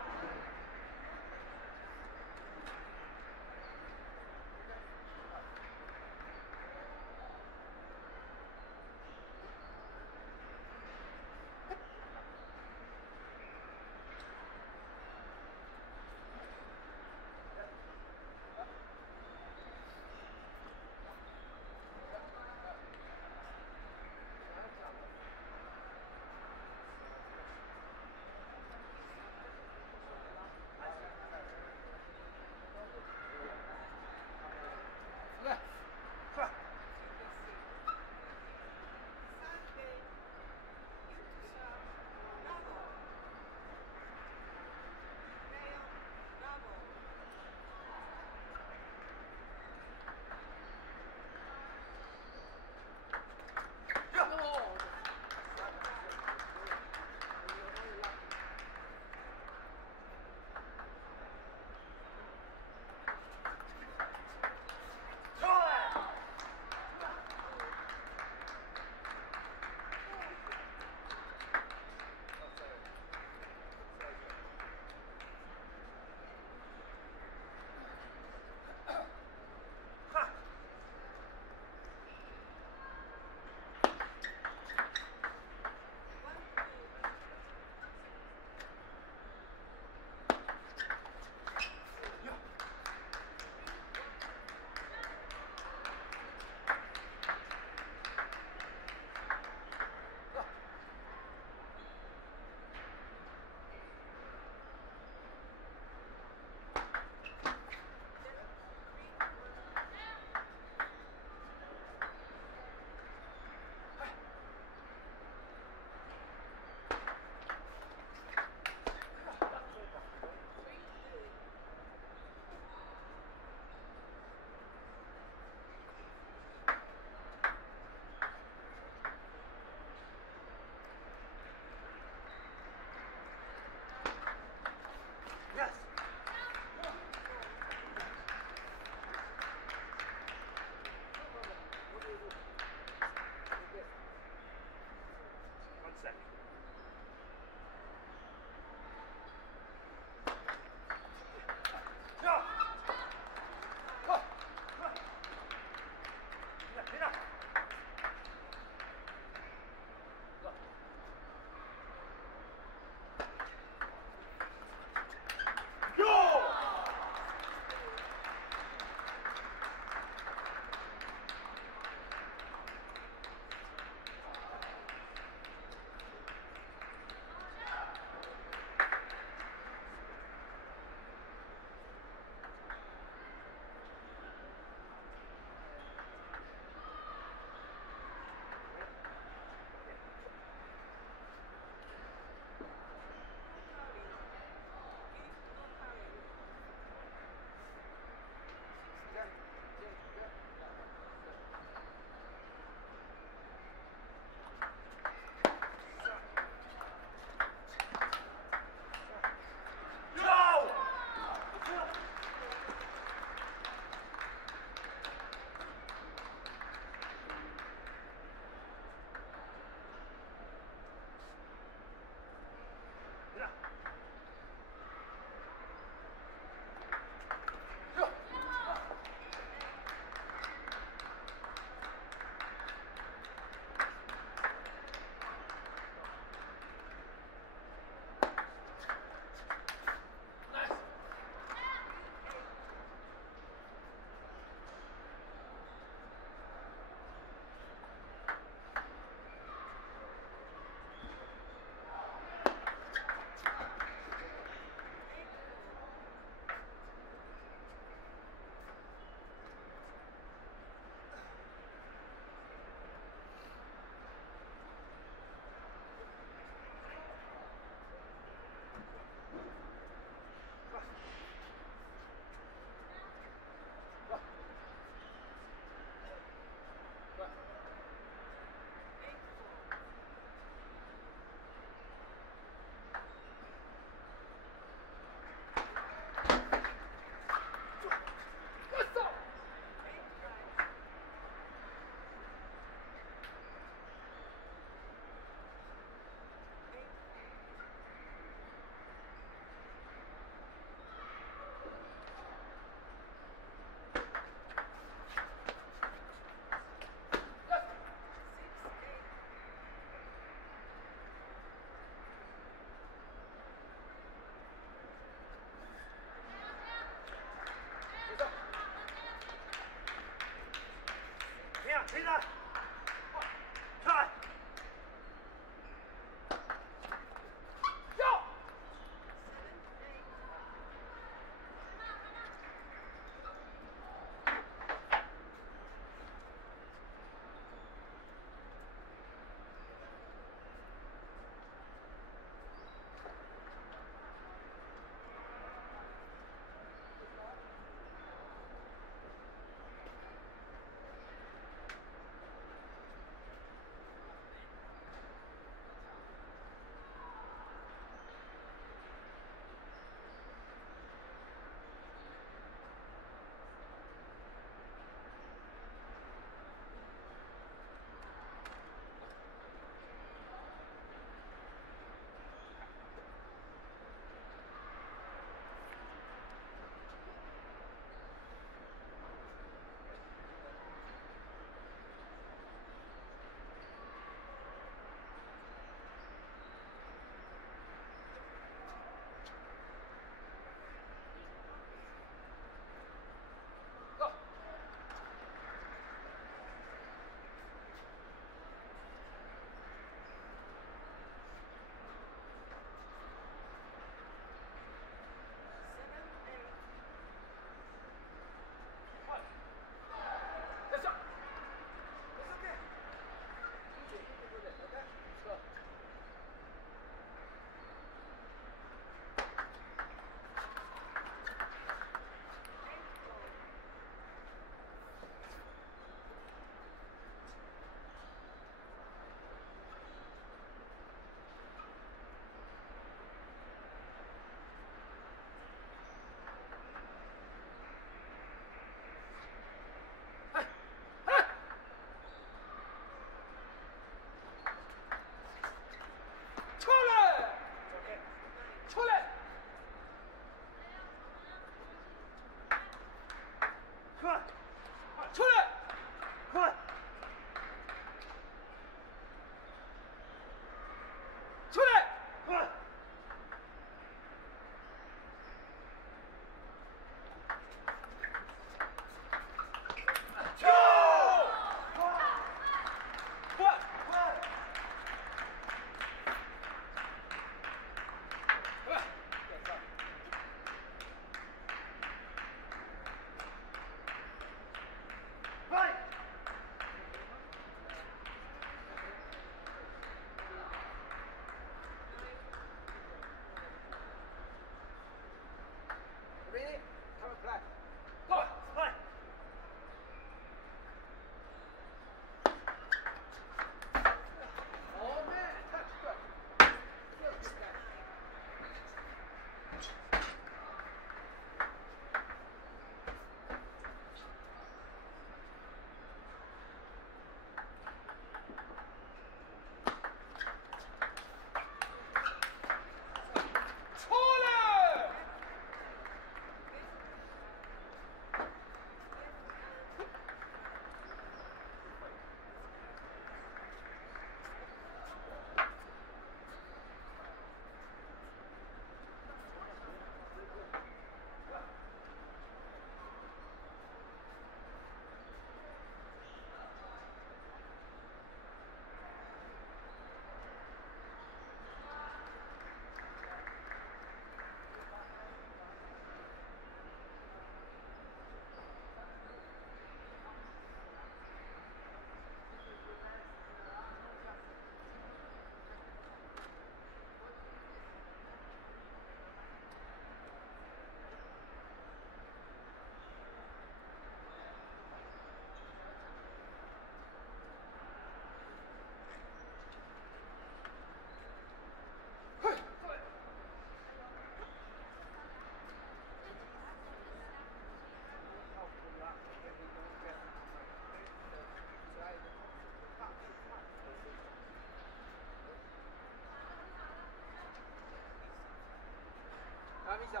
Go.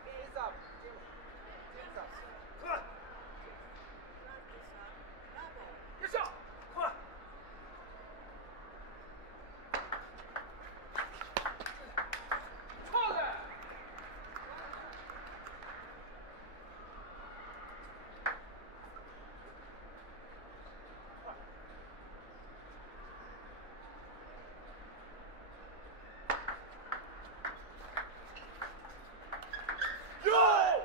Squeeze up. Squeeze up. Come on. Yes, sir. Come on. Taller. Yo!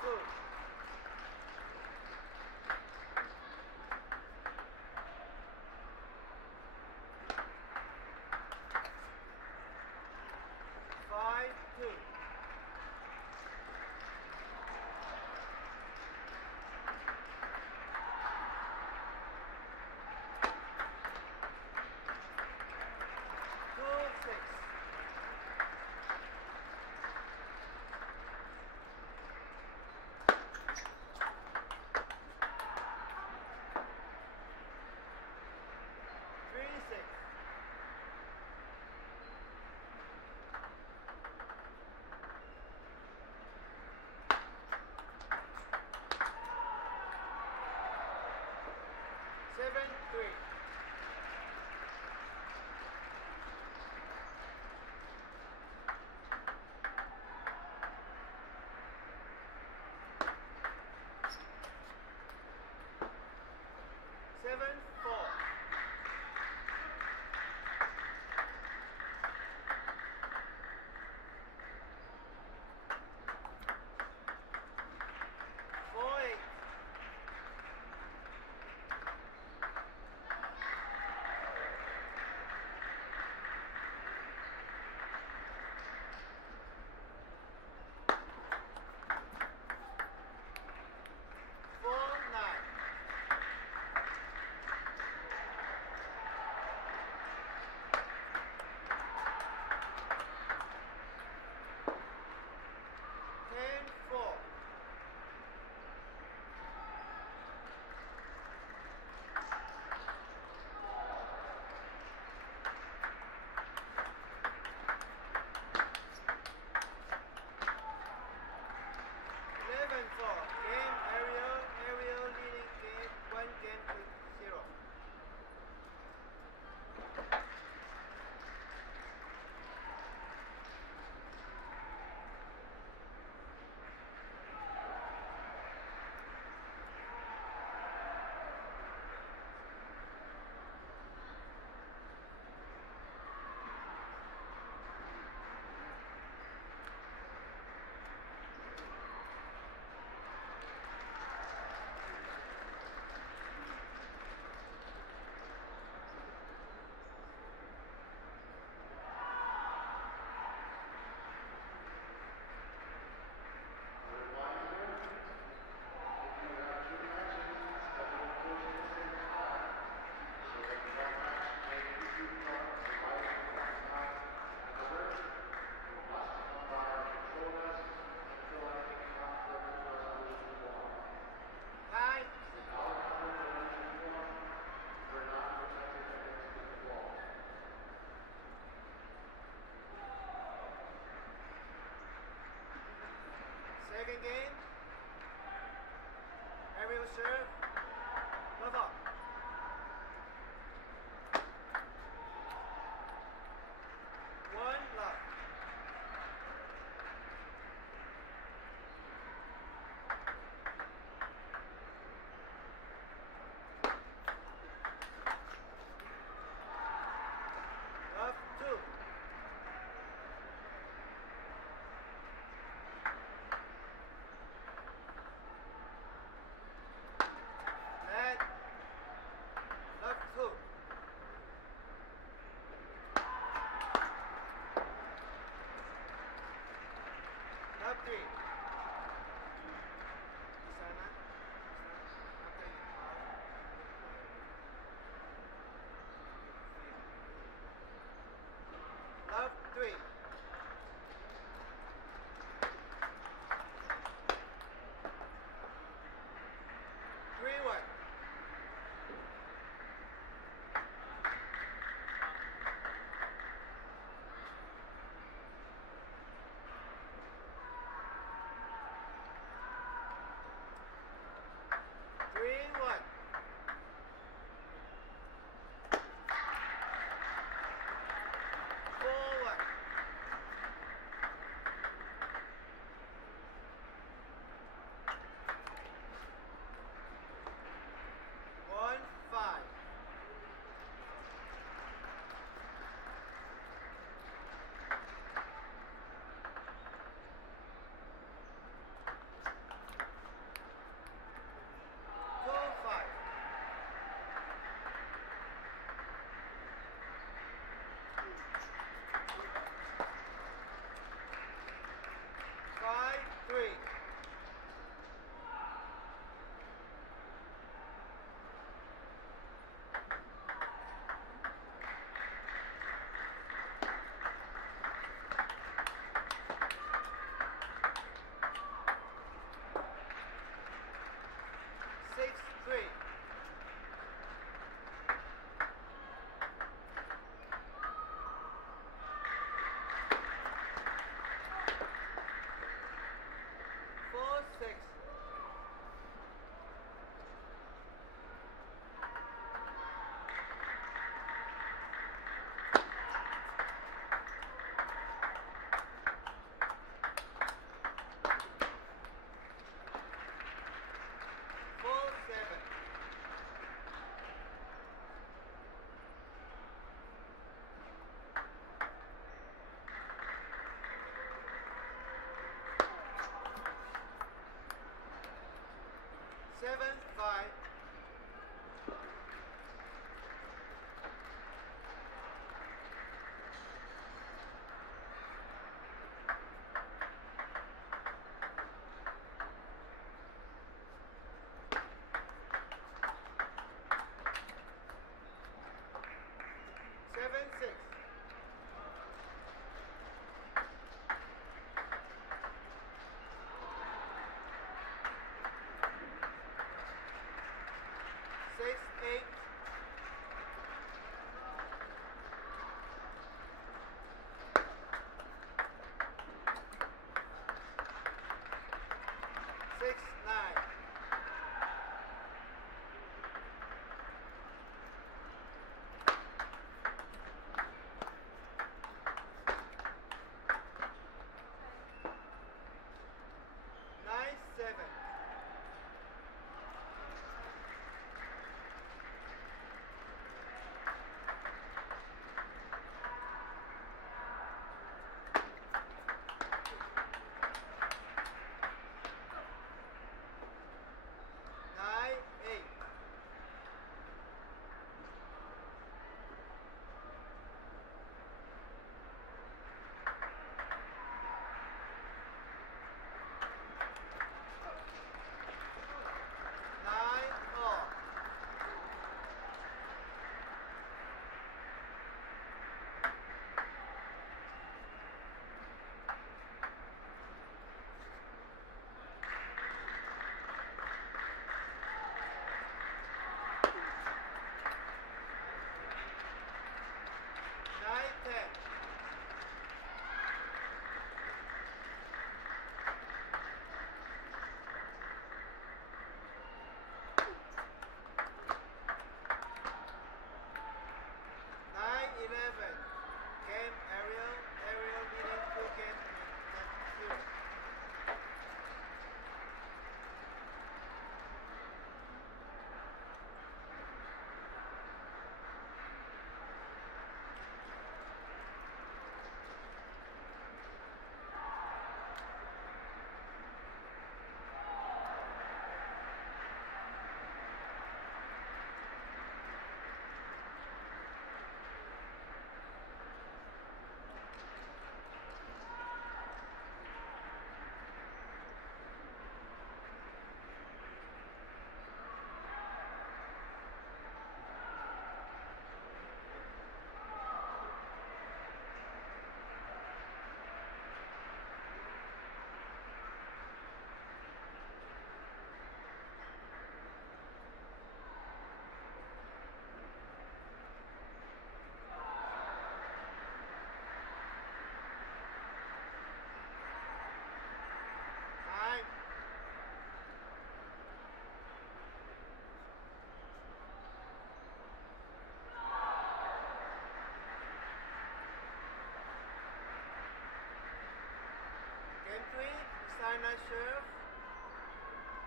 2. 5-2. 2-6. 3-6. 7-3. 7-4. 4-8. 4-9. 10-4. 11-4. Game Ariel. Ariel leading game 1-0. Time. Second game. Ariel serve. Love up. 1 love. Love 2. Net. Love 2. Love 3. Ishana. Love 3. 3-1. 7-5. Game Ariel. Ariel leading 2 games and 0. Game 3, Ishana serve.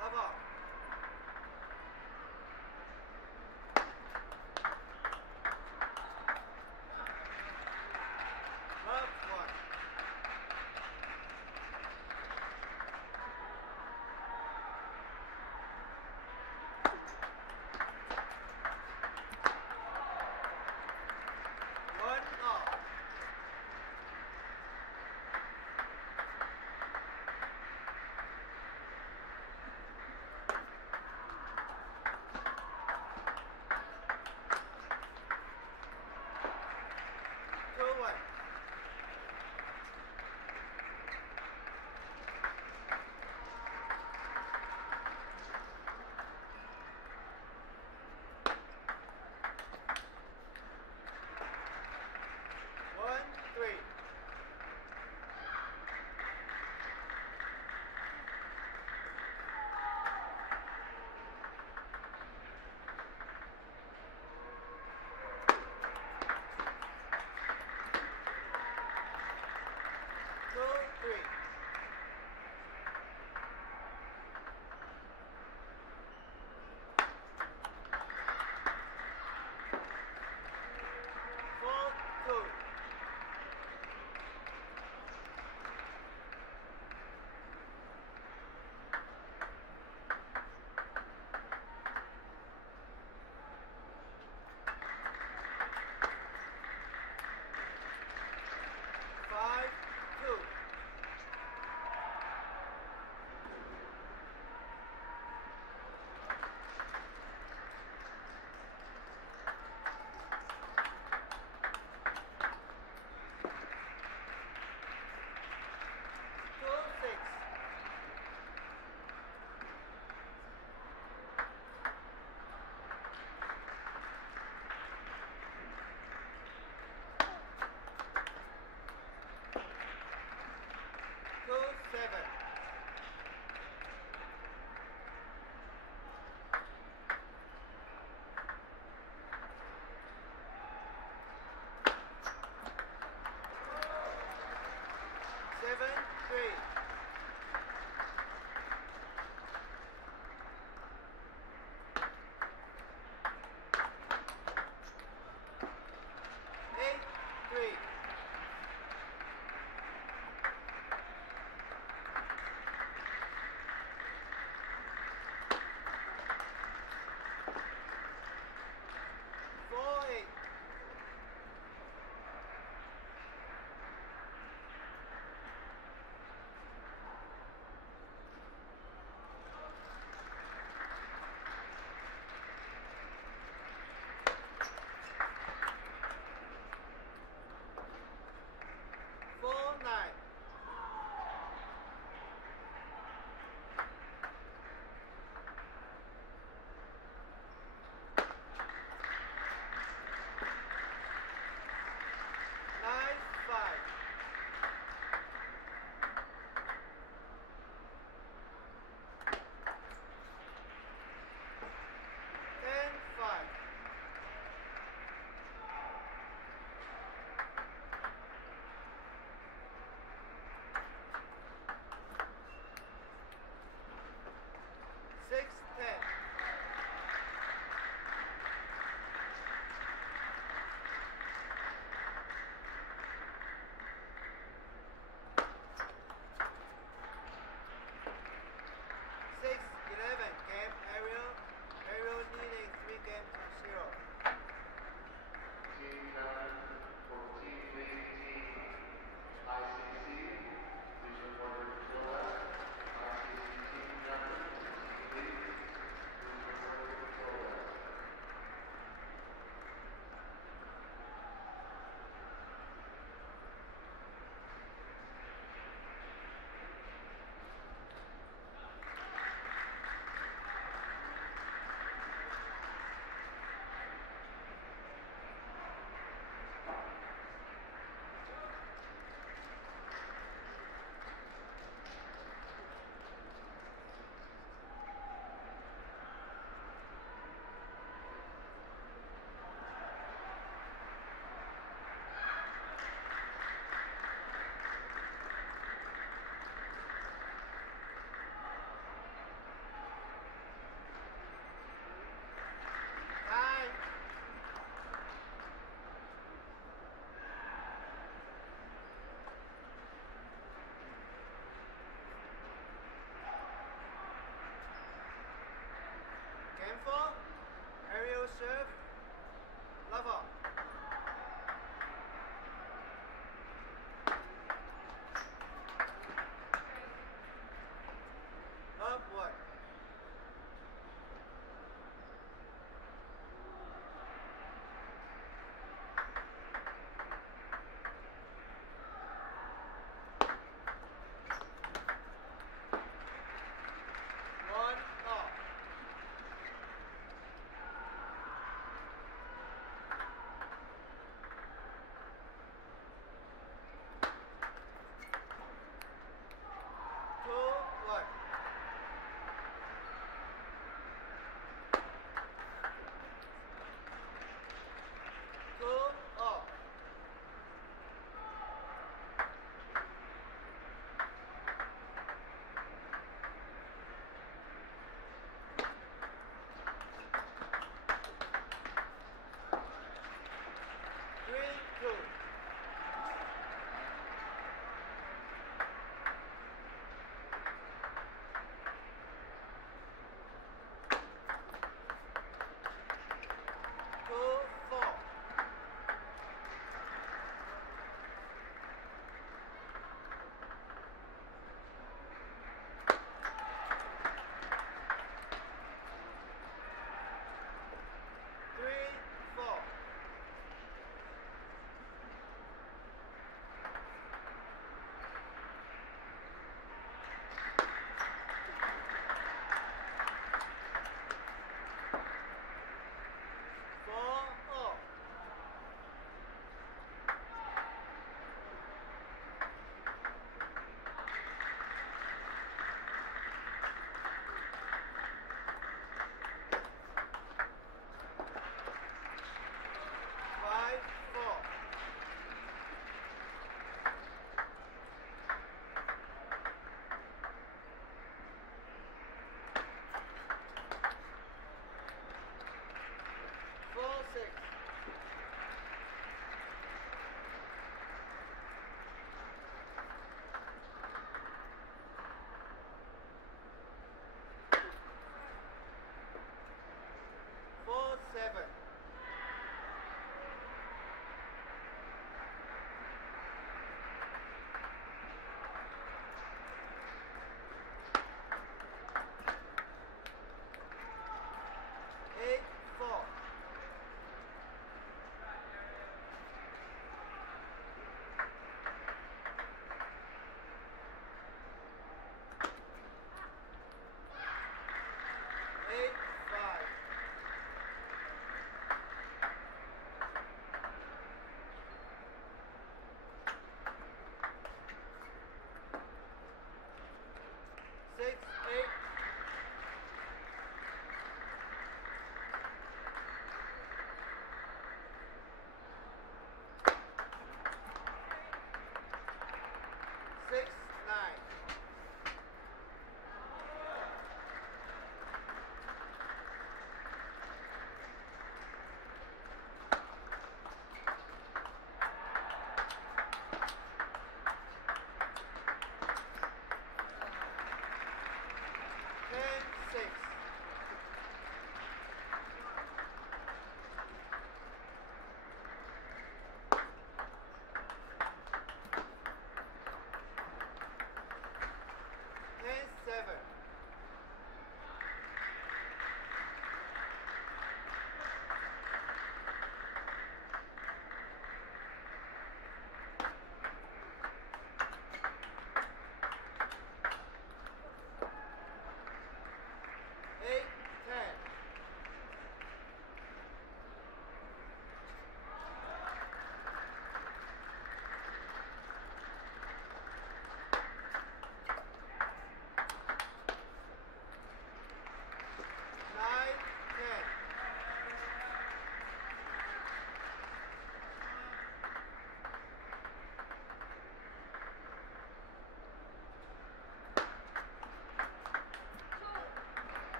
Love up. Love 1. One off.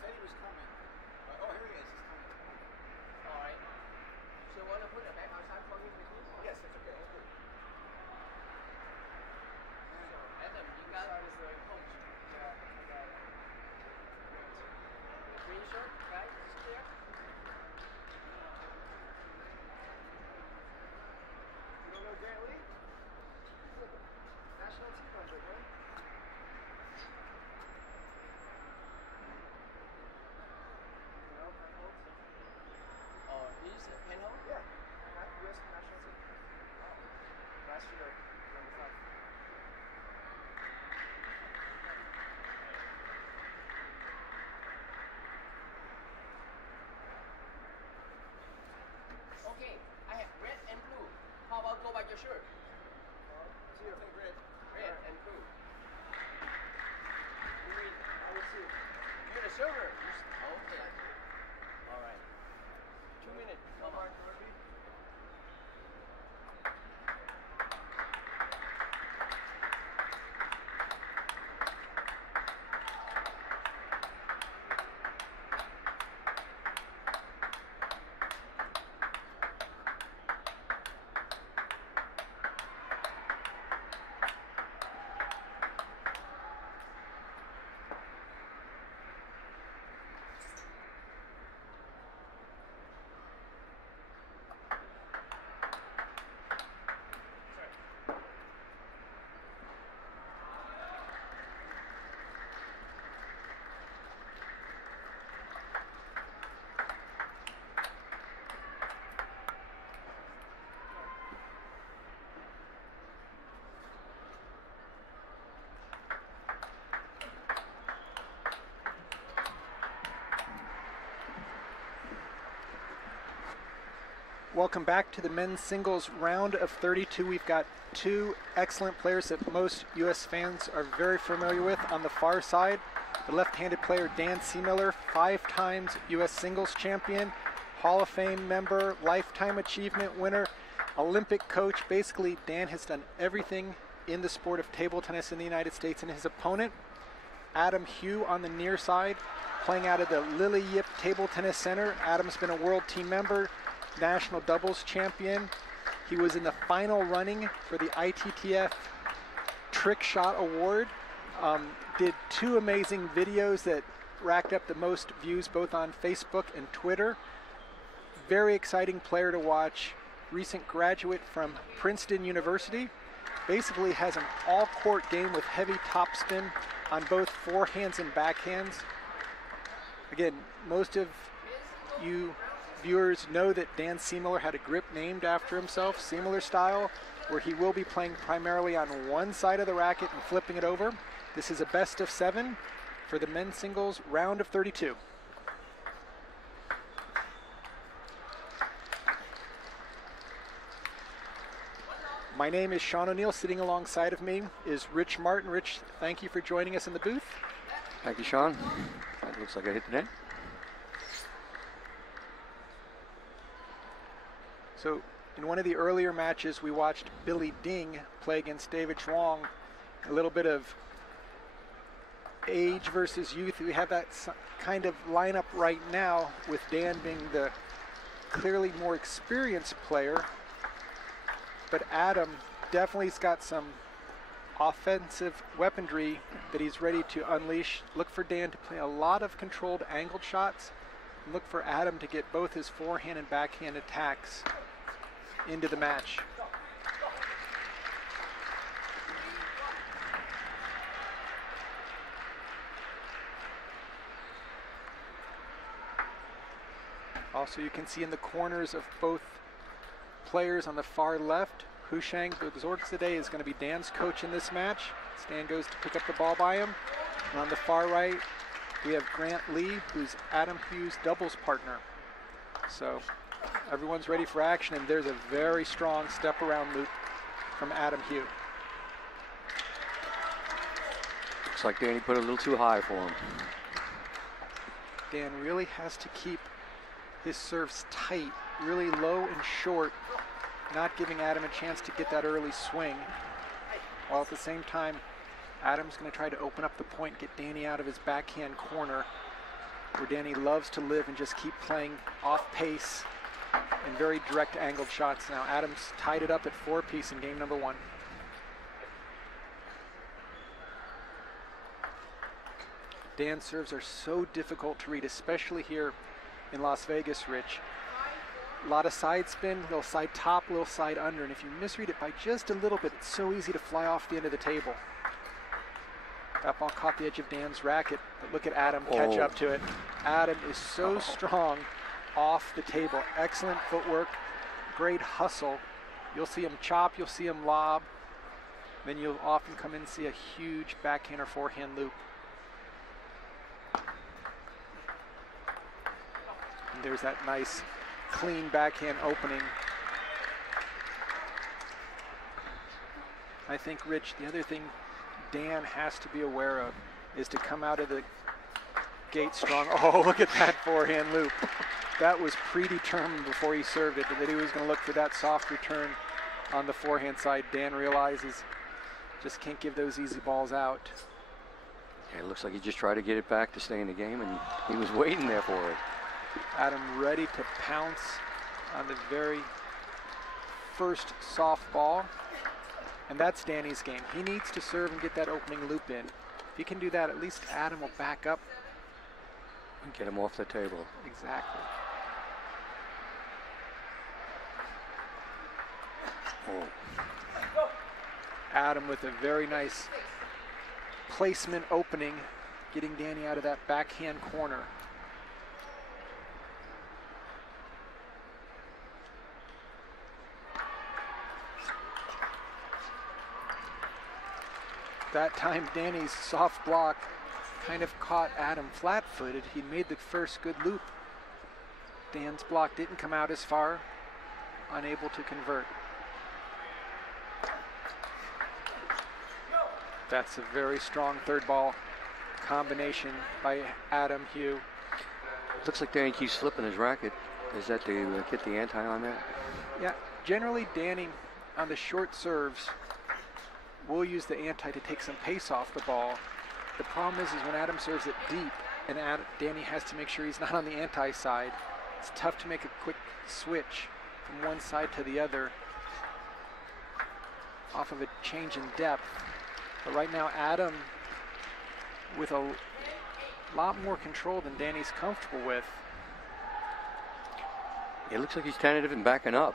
said he was coming. Oh, here he is. He's coming. All right. So you want to put it back outside for him with me? Yes, it's okay. I'll do it. Adam, you got is the coach. Yeah, I got it. The green shirt, guys, is clear? You don't know Dan Lee? National team member, right? Oh, he's a penhold? Yeah. U.S. national team. Last year, number 5. Okay, I have red and blue. How about go by your shirt? See, I'll take red. Red and blue. Green. I will see. You're the server. Okay. All right. 2 minutes. Come on. Welcome back to the men's singles round of 32. We've got two excellent players that most U.S. fans are very familiar with. On the far side, the left-handed player Dan Seemiller, 5 times U.S. singles champion, Hall of Fame member, lifetime achievement winner, Olympic coach. Basically, Dan has done everything in the sport of table tennis in the United States. And his opponent, Adam Hugh, on the near side, playing out of the Lily Yip Table Tennis Center. Adam's been a world team member, national doubles champion. He was in the final running for the ITTF Trick Shot Award. Did 2 amazing videos that racked up the most views both on Facebook and Twitter. Very exciting player to watch. Recent graduate from Princeton University. Basically has an all-court game with heavy topspin on both forehands and backhands. Again, most of you viewers know that Dan Seemiller had a grip named after himself, Seemiller style, where he will be playing primarily on one side of the racket and flipping it over. This is a best of 7 for the men's singles round of 32. My name is Sean O'Neill. Sitting alongside of me is Rich Martin. Rich, thank you for joining us in the booth. Thank you, Sean. That looks like I hit the net. So in one of the earlier matches, we watched Billy Ding play against David Zhuang. A little bit of age versus youth. We have that kind of lineup right now, with Dan being the clearly more experienced player. But Adam definitely has got some offensive weaponry that he's ready to unleash. Look for Dan to play a lot of controlled angled shots. And look for Adam to get both his forehand and backhand attacks into the match. Also, you can see in the corners of both players on the far left, Hsing today is going to be Dan's coach in this match. Stan goes to pick up the ball by him. And on the far right, we have Grant Lee, who's Adam Hugh's doubles partner. So everyone's ready for action, and there's a very strong step around loop from Adam Hugh. Looks like Danny put it a little too high for him. Dan really has to keep his serves tight, really low and short, not giving Adam a chance to get that early swing, while at the same time Adam's going to try to open up the point, get Danny out of his backhand corner. where Danny loves to live and just keep playing off pace and very direct angled shots. Now Adams tied it up at 4-piece in game number 1. Dan's serves are so difficult to read, especially here in Las Vegas, Rich. A lot of side spin, little side top, little side under, and if you misread it by just a little bit, it's so easy to fly off the end of the table. That ball caught the edge of Dan's racket, but look at Adam catch up to it. Adam is so strong off the table. Excellent footwork, great hustle. You'll see him chop, you'll see him lob, then you'll often come in and see a huge backhand or forehand loop. And there's that nice clean backhand opening. I think, Rich, the other thing Dan has to be aware of is to come out of the gate strong. Oh, look at that forehand loop. That was predetermined before he served it, that he was going to look for that soft return on the forehand side. Dan realizes just can't give those easy balls out. Yeah, it looks like he just tried to get it back to stay in the game, and he was waiting there for it. Adam ready to pounce on the very first soft ball. And that's Danny's game. He needs to serve and get that opening loop in. If he can do that, at least Adam will back up. And get him off the table. Exactly. Oh. Adam with a very nice placement opening, getting Danny out of that backhand corner. That time Danny's soft block kind of caught Adam flat-footed. He made the first good loop. Dan's block didn't come out as far, unable to convert. That's a very strong third ball combination by Adam Hugh. Looks like Danny keeps flipping his racket. Is that to get the anti on that? Yeah, generally Danny on the short serves will use the anti to take some pace off the ball. The problem is when Adam serves it deep and Danny has to make sure he's not on the anti side, it's tough to make a quick switch from one side to the other off of a change in depth. But right now Adam with a lot more control than Danny's comfortable with. It looks like he's tentative and backing up.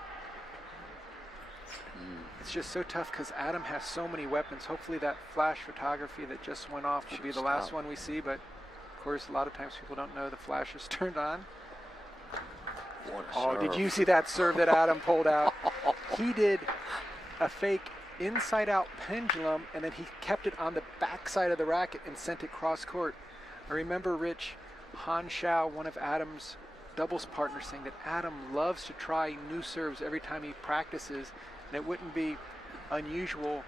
It's just so tough because Adam has so many weapons. Hopefully that flash photography that just went off will be the last one we see, but of course a lot of times people don't know the flash is turned on. Oh, did you see that serve that Adam pulled out? He did a fake inside out pendulum and then he kept it on the back side of the racket and sent it cross court. I remember Rich Han Shao, one of Adam's doubles partners, saying that Adam loves to try new serves every time he practices. And it wouldn't be unusual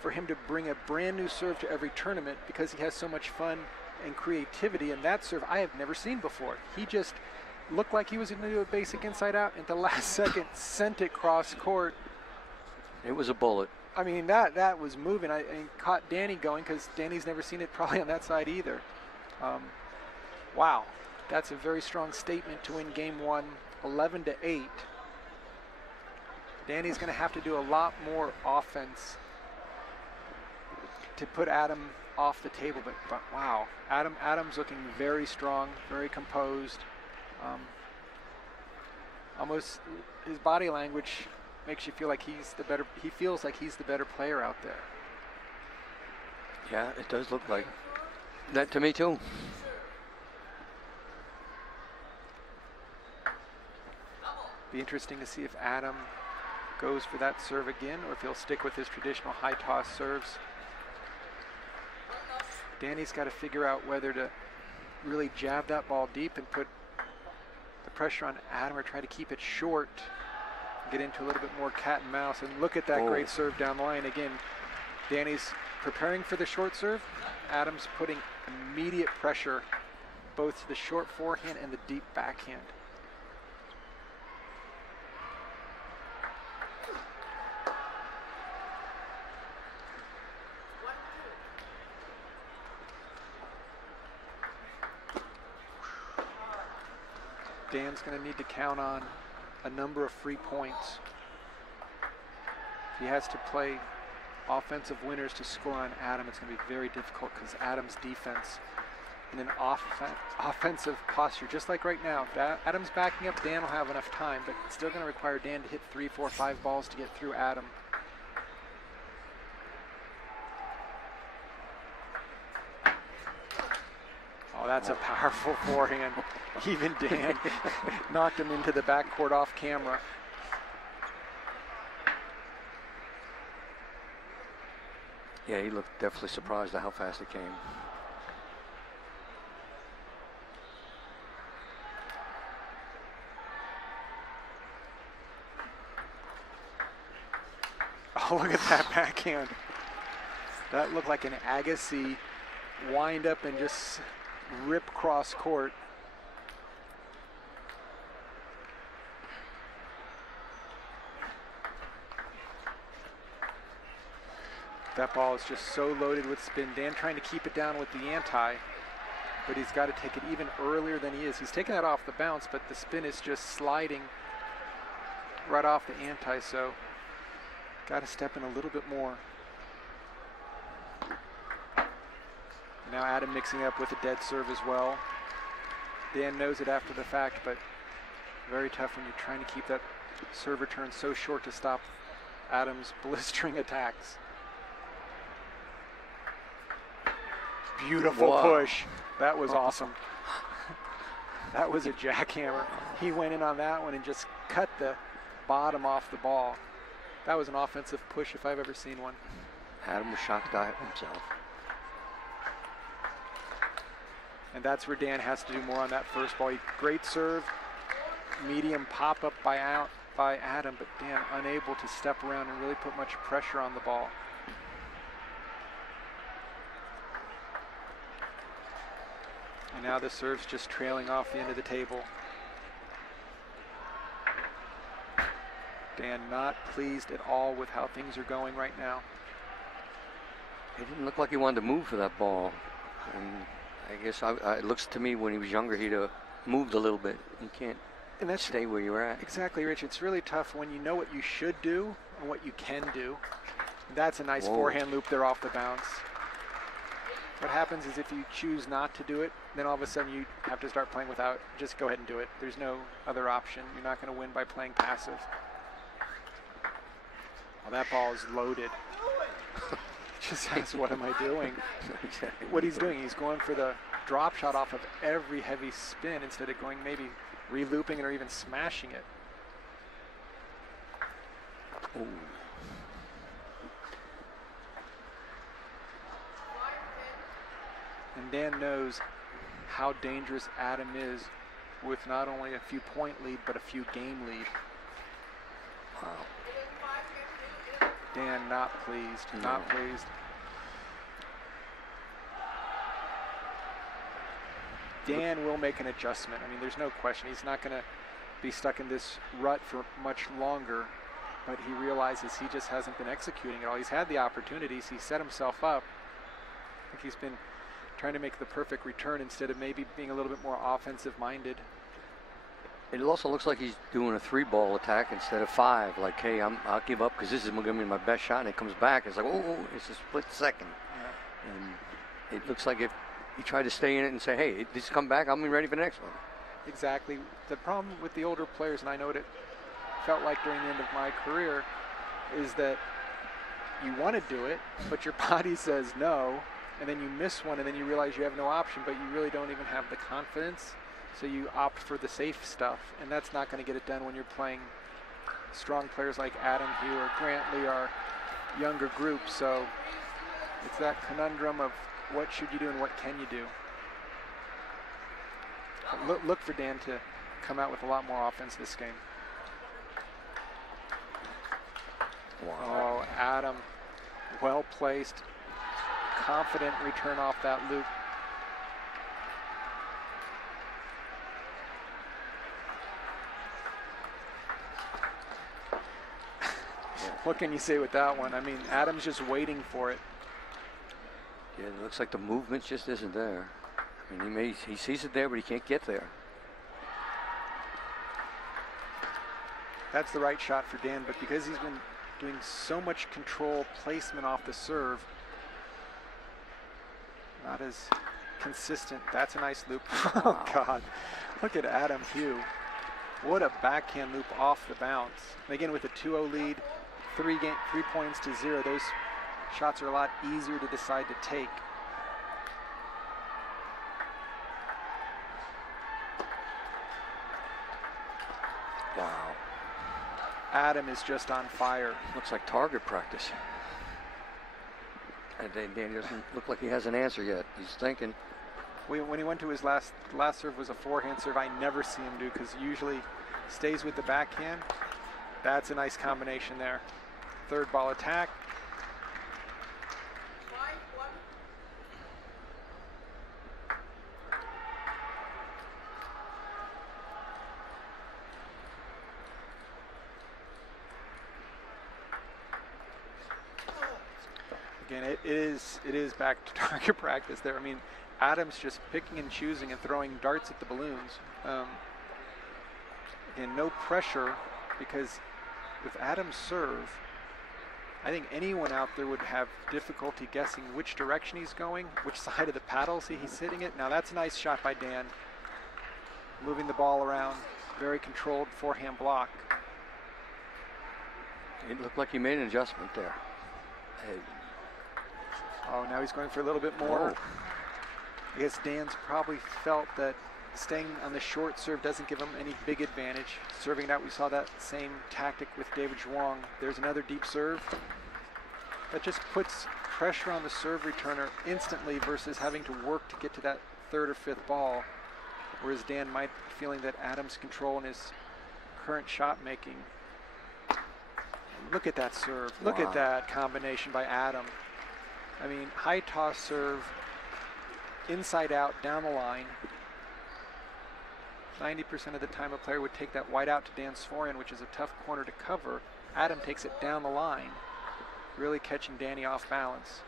for him to bring a brand new serve to every tournament because he has so much fun and creativity. And that serve I have never seen before. He just looked like he was going to do a basic inside out and at the last second sent it cross court. It was a bullet. I mean, that was moving. I caught Danny going because Danny's never seen it probably on that side either. Wow, that's a very strong statement to win game 1, 11-8. Danny's going to have to do a lot more offense to put Adam off the table, but wow, Adam's looking very strong, very composed. Almost his body language makes you feel like he feels like he's the better player out there. Yeah, it does look like that to me too. Be interesting to see if Adam goes for that serve again or if he'll stick with his traditional high toss serves. Danny's got to figure out whether to really jab that ball deep and put the pressure on Adam or try to keep it short, get into a little bit more cat and mouse. And look at that great serve down the line. Again, Danny's preparing for the short serve. Adam's putting immediate pressure both to the short forehand and the deep backhand. Dan's going to need to count on a number of free points. If he has to play offensive winners to score on Adam, it's going to be very difficult because Adam's defense in an offensive posture, just like right now. If Adam's backing up, Dan will have enough time, but it's still going to require Dan to hit 3, 4, 5 balls to get through Adam. Oh, that's a powerful forehand. Even Dan knocked him into the backcourt off camera. Yeah, he looked definitely surprised at how fast it came. Oh, look at that backhand. That looked like an Agassi wind up and just rip cross court. That ball is just so loaded with spin. Dan trying to keep it down with the anti, but he's got to take it even earlier than he is. He's taking that off the bounce, but the spin is just sliding right off the anti, so got to step in a little bit more. Now Adam mixing up with a dead serve as well. Dan knows it after the fact, but very tough when you're trying to keep that serve return so short to stop Adam's blistering attacks. Beautiful push. That was awesome. That was a jackhammer. He went in on that one and just cut the bottom off the ball. That was an offensive push if I've ever seen one. Adam was shocked at himself. And that's where Dan has to do more on that first ball. Great serve, medium pop up by Adam, but Dan unable to step around and really put much pressure on the ball. And now the serve's just trailing off the end of the table. Dan not pleased at all with how things are going right now. He didn't look like he wanted to move for that ball. And I guess it looks to me when he was younger, he'd have moved a little bit. You can't stay where you're at. Exactly, Rich. It's really tough when you know what you should do and what you can do. That's a nice forehand loop there off the bounce. What happens is if you choose not to do it, then all of a sudden you have to start playing without. Just go ahead and do it. There's no other option. You're not going to win by playing passive. Well, that ball is loaded. Just asks, what am I doing? What he's doing, he's going for the drop shot off of every heavy spin instead of going maybe re-looping it or even smashing it. Ooh. And Dan knows how dangerous Adam is with not only a few point lead, but a few game lead. Wow. Dan not pleased, not pleased. Dan will make an adjustment. I mean, there's no question. He's not going to be stuck in this rut for much longer, but he realizes he just hasn't been executing it all. He's had the opportunities. He set himself up. I think he's been trying to make the perfect return instead of maybe being a little bit more offensive minded. It also looks like he's doing a 3-ball attack instead of 5. Like, hey, I'll give up because this is going to be my best shot. And it comes back. It's like, oh, it's a split second. Yeah. And it looks like if he tried to stay in it and say, hey, this come back, I'll be ready for the next one. Exactly. The problem with the older players, and I know what it felt like during the end of my career, is that you want to do it, but your body says no, and then you miss one, and then you realize you have no option, but you really don't even have the confidence. So you opt for the safe stuff, and that's not going to get it done when you're playing strong players like Adam, Hugh, or Grantley, our younger group. So it's that conundrum of what should you do and what can you do. Look for Dan to come out with a lot more offense this game. Wow. Oh, Adam, well placed, confident return off that loop. What can you say with that one? I mean, Adam's just waiting for it. Yeah, it looks like the movement just isn't there. I mean, he sees it there, but he can't get there. That's the right shot for Dan, but because he's been doing so much control placement off the serve, not as consistent. That's a nice loop. Oh God, look at Adam Hugh. What a backhand loop off the bounce. And again, with a 2-0 lead, 3 points to 0, those shots are a lot easier to decide to take. Wow. Adam is just on fire. Looks like target practice. And Danny doesn't look like he has an answer yet. He's thinking. When he went to his last serve was a forehand serve, I never see him do, because he usually stays with the backhand. That's a nice combination there. Third ball attack. Again, it is back to target practice there. I mean, Adam's just picking and choosing and throwing darts at the balloons. Again, no pressure, because with Adam's serve, I think anyone out there would have difficulty guessing which direction he's going, which side of the paddle he's hitting it. Now that's a nice shot by Dan. Moving the ball around, very controlled forehand block. It looked like he made an adjustment there. Oh, now he's going for a little bit more. I guess Dan's probably felt that staying on the short serve doesn't give him any big advantage. Serving it out, we saw that same tactic with David Zhuang. There's another deep serve. That just puts pressure on the serve returner instantly versus having to work to get to that third or fifth ball. Whereas Dan might be feeling that Adam's control in his current shot making. Look at that serve. Look at that combination by Adam. I mean, high toss serve, inside out, down the line. 90% of the time a player would take that wide out to Dan's forehand, which is a tough corner to cover. Adam takes it down the line, really catching Danny off balance.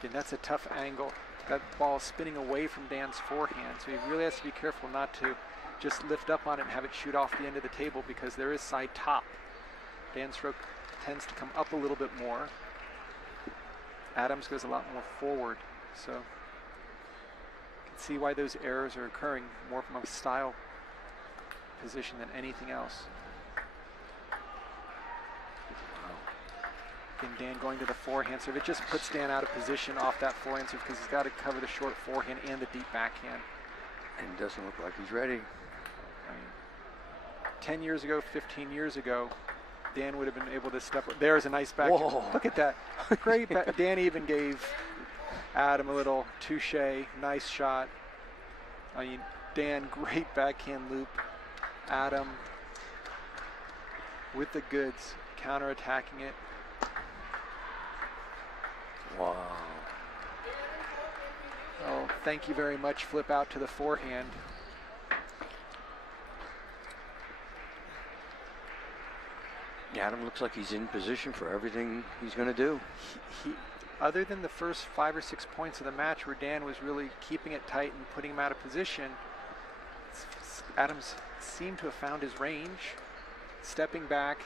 Again, that's a tough angle. That ball is spinning away from Dan's forehand, so he really has to be careful not to just lift up on it and have it shoot off the end of the table, because there is side top. Dan's stroke tends to come up a little bit more. Adams goes a lot more forward, so you can see why those errors are occurring more from a style position than anything else. Again, Dan going to the forehand serve. It just puts Dan out of position off that forehand serve, because he's got to cover the short forehand and the deep backhand. And it doesn't look like he's ready. 10 years ago, 15 years ago, Dan would have been able to step. There's a nice backhand. Whoa. Look at that. Great. Dan even gave Adam a little touche. Nice shot. I mean, Dan, great backhand loop. Adam with the goods, counter-attacking it. Wow. Oh, thank you very much. Flip out to the forehand. Adam looks like he's in position for everything he's going to do. He, other than the first 5 or 6 points of the match where Dan was really keeping it tight and putting him out of position, Adams seemed to have found his range, stepping back,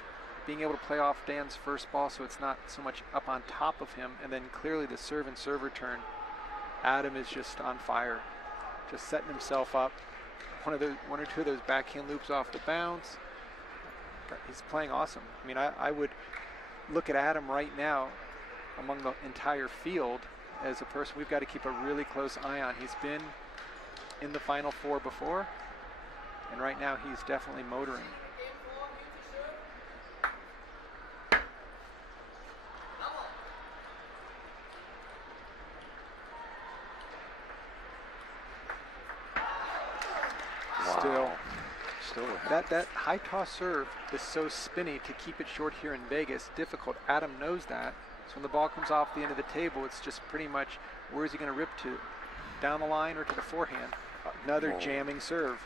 being able to play off Dan's first ball so it's not so much up on top of him, and then clearly the serve and serve return. Adam is just on fire, just setting himself up. One or two of those backhand loops off the bounce. He's playing awesome. I mean, I would look at Adam right now among the entire field as a person we've got to keep a really close eye on. He's been in the Final Four before, and right now he's definitely motoring. That high toss serve is so spinny to keep it short here in Vegas. Difficult. Adam knows that. So when the ball comes off the end of the table, it's just pretty much where is he going to rip to? Down the line or to the forehand? Another jamming serve.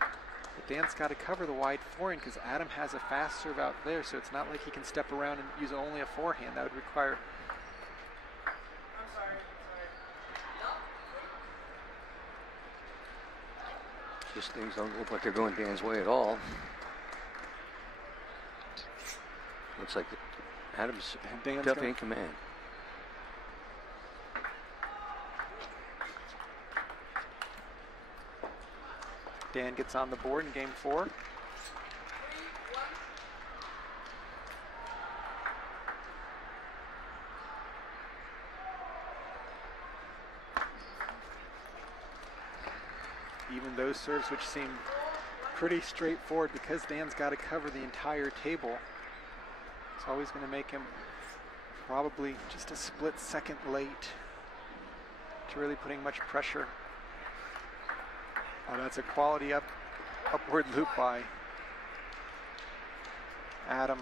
But Dan's got to cover the wide forehand because Adam has a fast serve out there, so it's not like he can step around and use only a forehand. That would require Just things don't look like they're going Dan's way at all. Looks like Adam's definitely in command. Dan gets on the board in game 4. Even those serves which seem pretty straightforward, because Dan's got to cover the entire table, it's always going to make him probably just a split second late to really putting much pressure. Oh, that's a quality upward loop by Adam.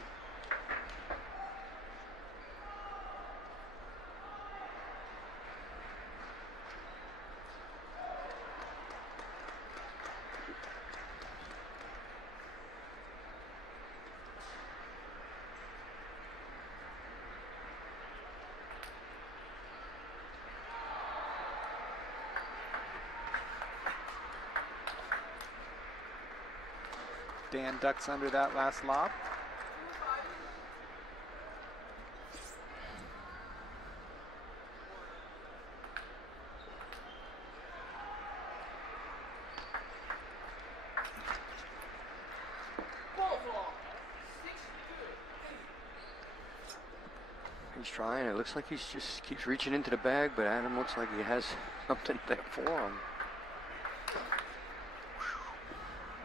Dan ducks under that last lob. He's trying. It looks like he's just keeps reaching into the bag, but Adam looks like he has something there for him.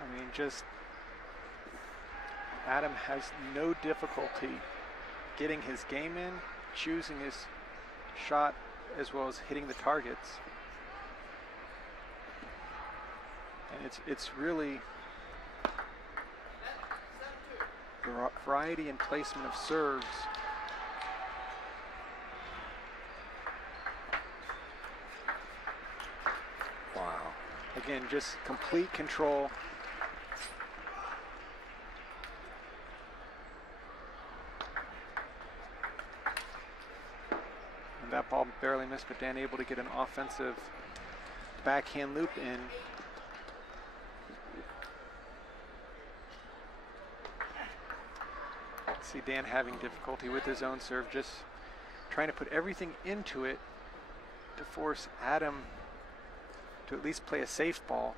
I mean, just Adam has no difficulty getting his game in, choosing his shot, as well as hitting the targets. And it's really variety and placement of serves. Wow. Again, just complete control. That ball barely missed, but Dan able to get an offensive backhand loop in. See Dan having difficulty with his own serve, just trying to put everything into it to force Adam to at least play a safe ball.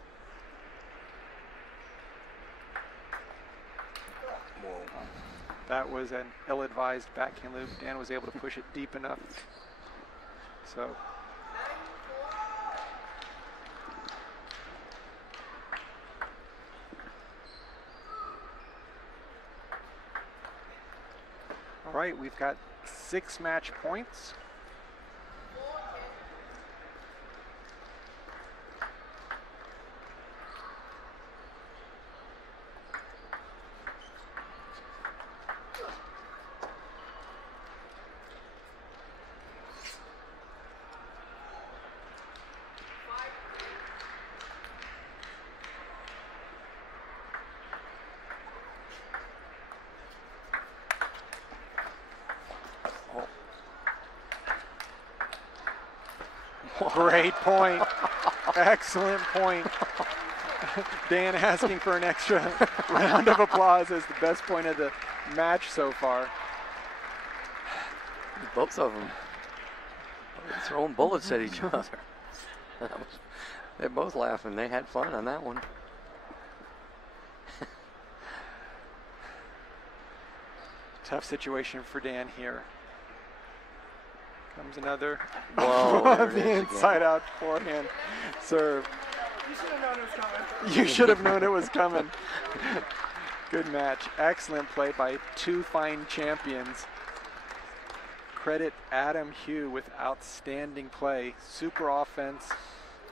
That was an ill-advised backhand loop. Dan was able to push it deep enough. So all right, we've got 6 match points. Great point. Excellent point. Dan asking for an extra round of applause as the best point of the match so far. Both of them throwing bullets at each other. They're both laughing. They had fun on that one. Tough situation for Dan here. Comes another. Whoa, the inside out forehand serve. You should have known it was coming. Good match. Excellent play by 2 fine champions. Credit Adam Hugh with outstanding play. Super offense,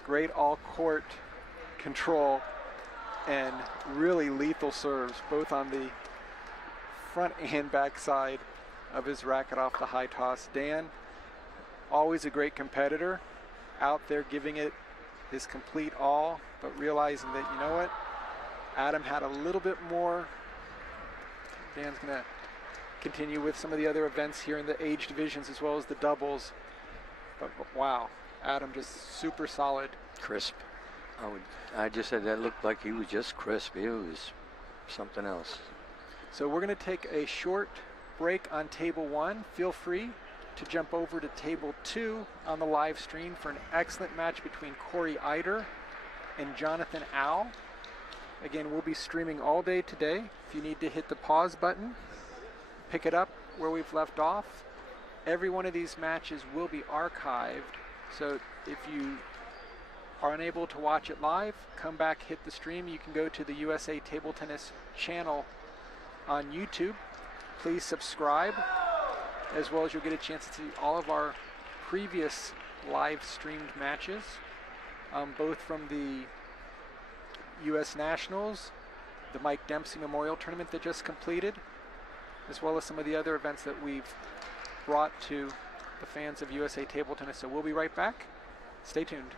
great all-court control, and really lethal serves, both on the front and back side of his racket off the high toss. Dan, always a great competitor, out there giving it his complete all, but realizing that, you know what, Adam had a little bit more. Dan's going to continue with some of the other events here in the age divisions as well as the doubles. But wow, Adam just super solid. Crisp. I just said that looked like he was just crisp. It was something else. So we're going to take a short break on table 1. Feel free to jump over to table 2 on the live stream for an excellent match between Corey Eider and Jonathan Au. Again, we'll be streaming all day today. If you need to hit the pause button, pick it up where we've left off. Every one of these matches will be archived, so if you are unable to watch it live, come back, hit the stream. You can go to the USA Table Tennis channel on YouTube. Please subscribe, as well as you'll get a chance to see all of our previous live streamed matches, both from the U.S. Nationals, the Mike Dempsey Memorial Tournament that just completed, as well as some of the other events that we've brought to the fans of USA Table Tennis. So we'll be right back. Stay tuned.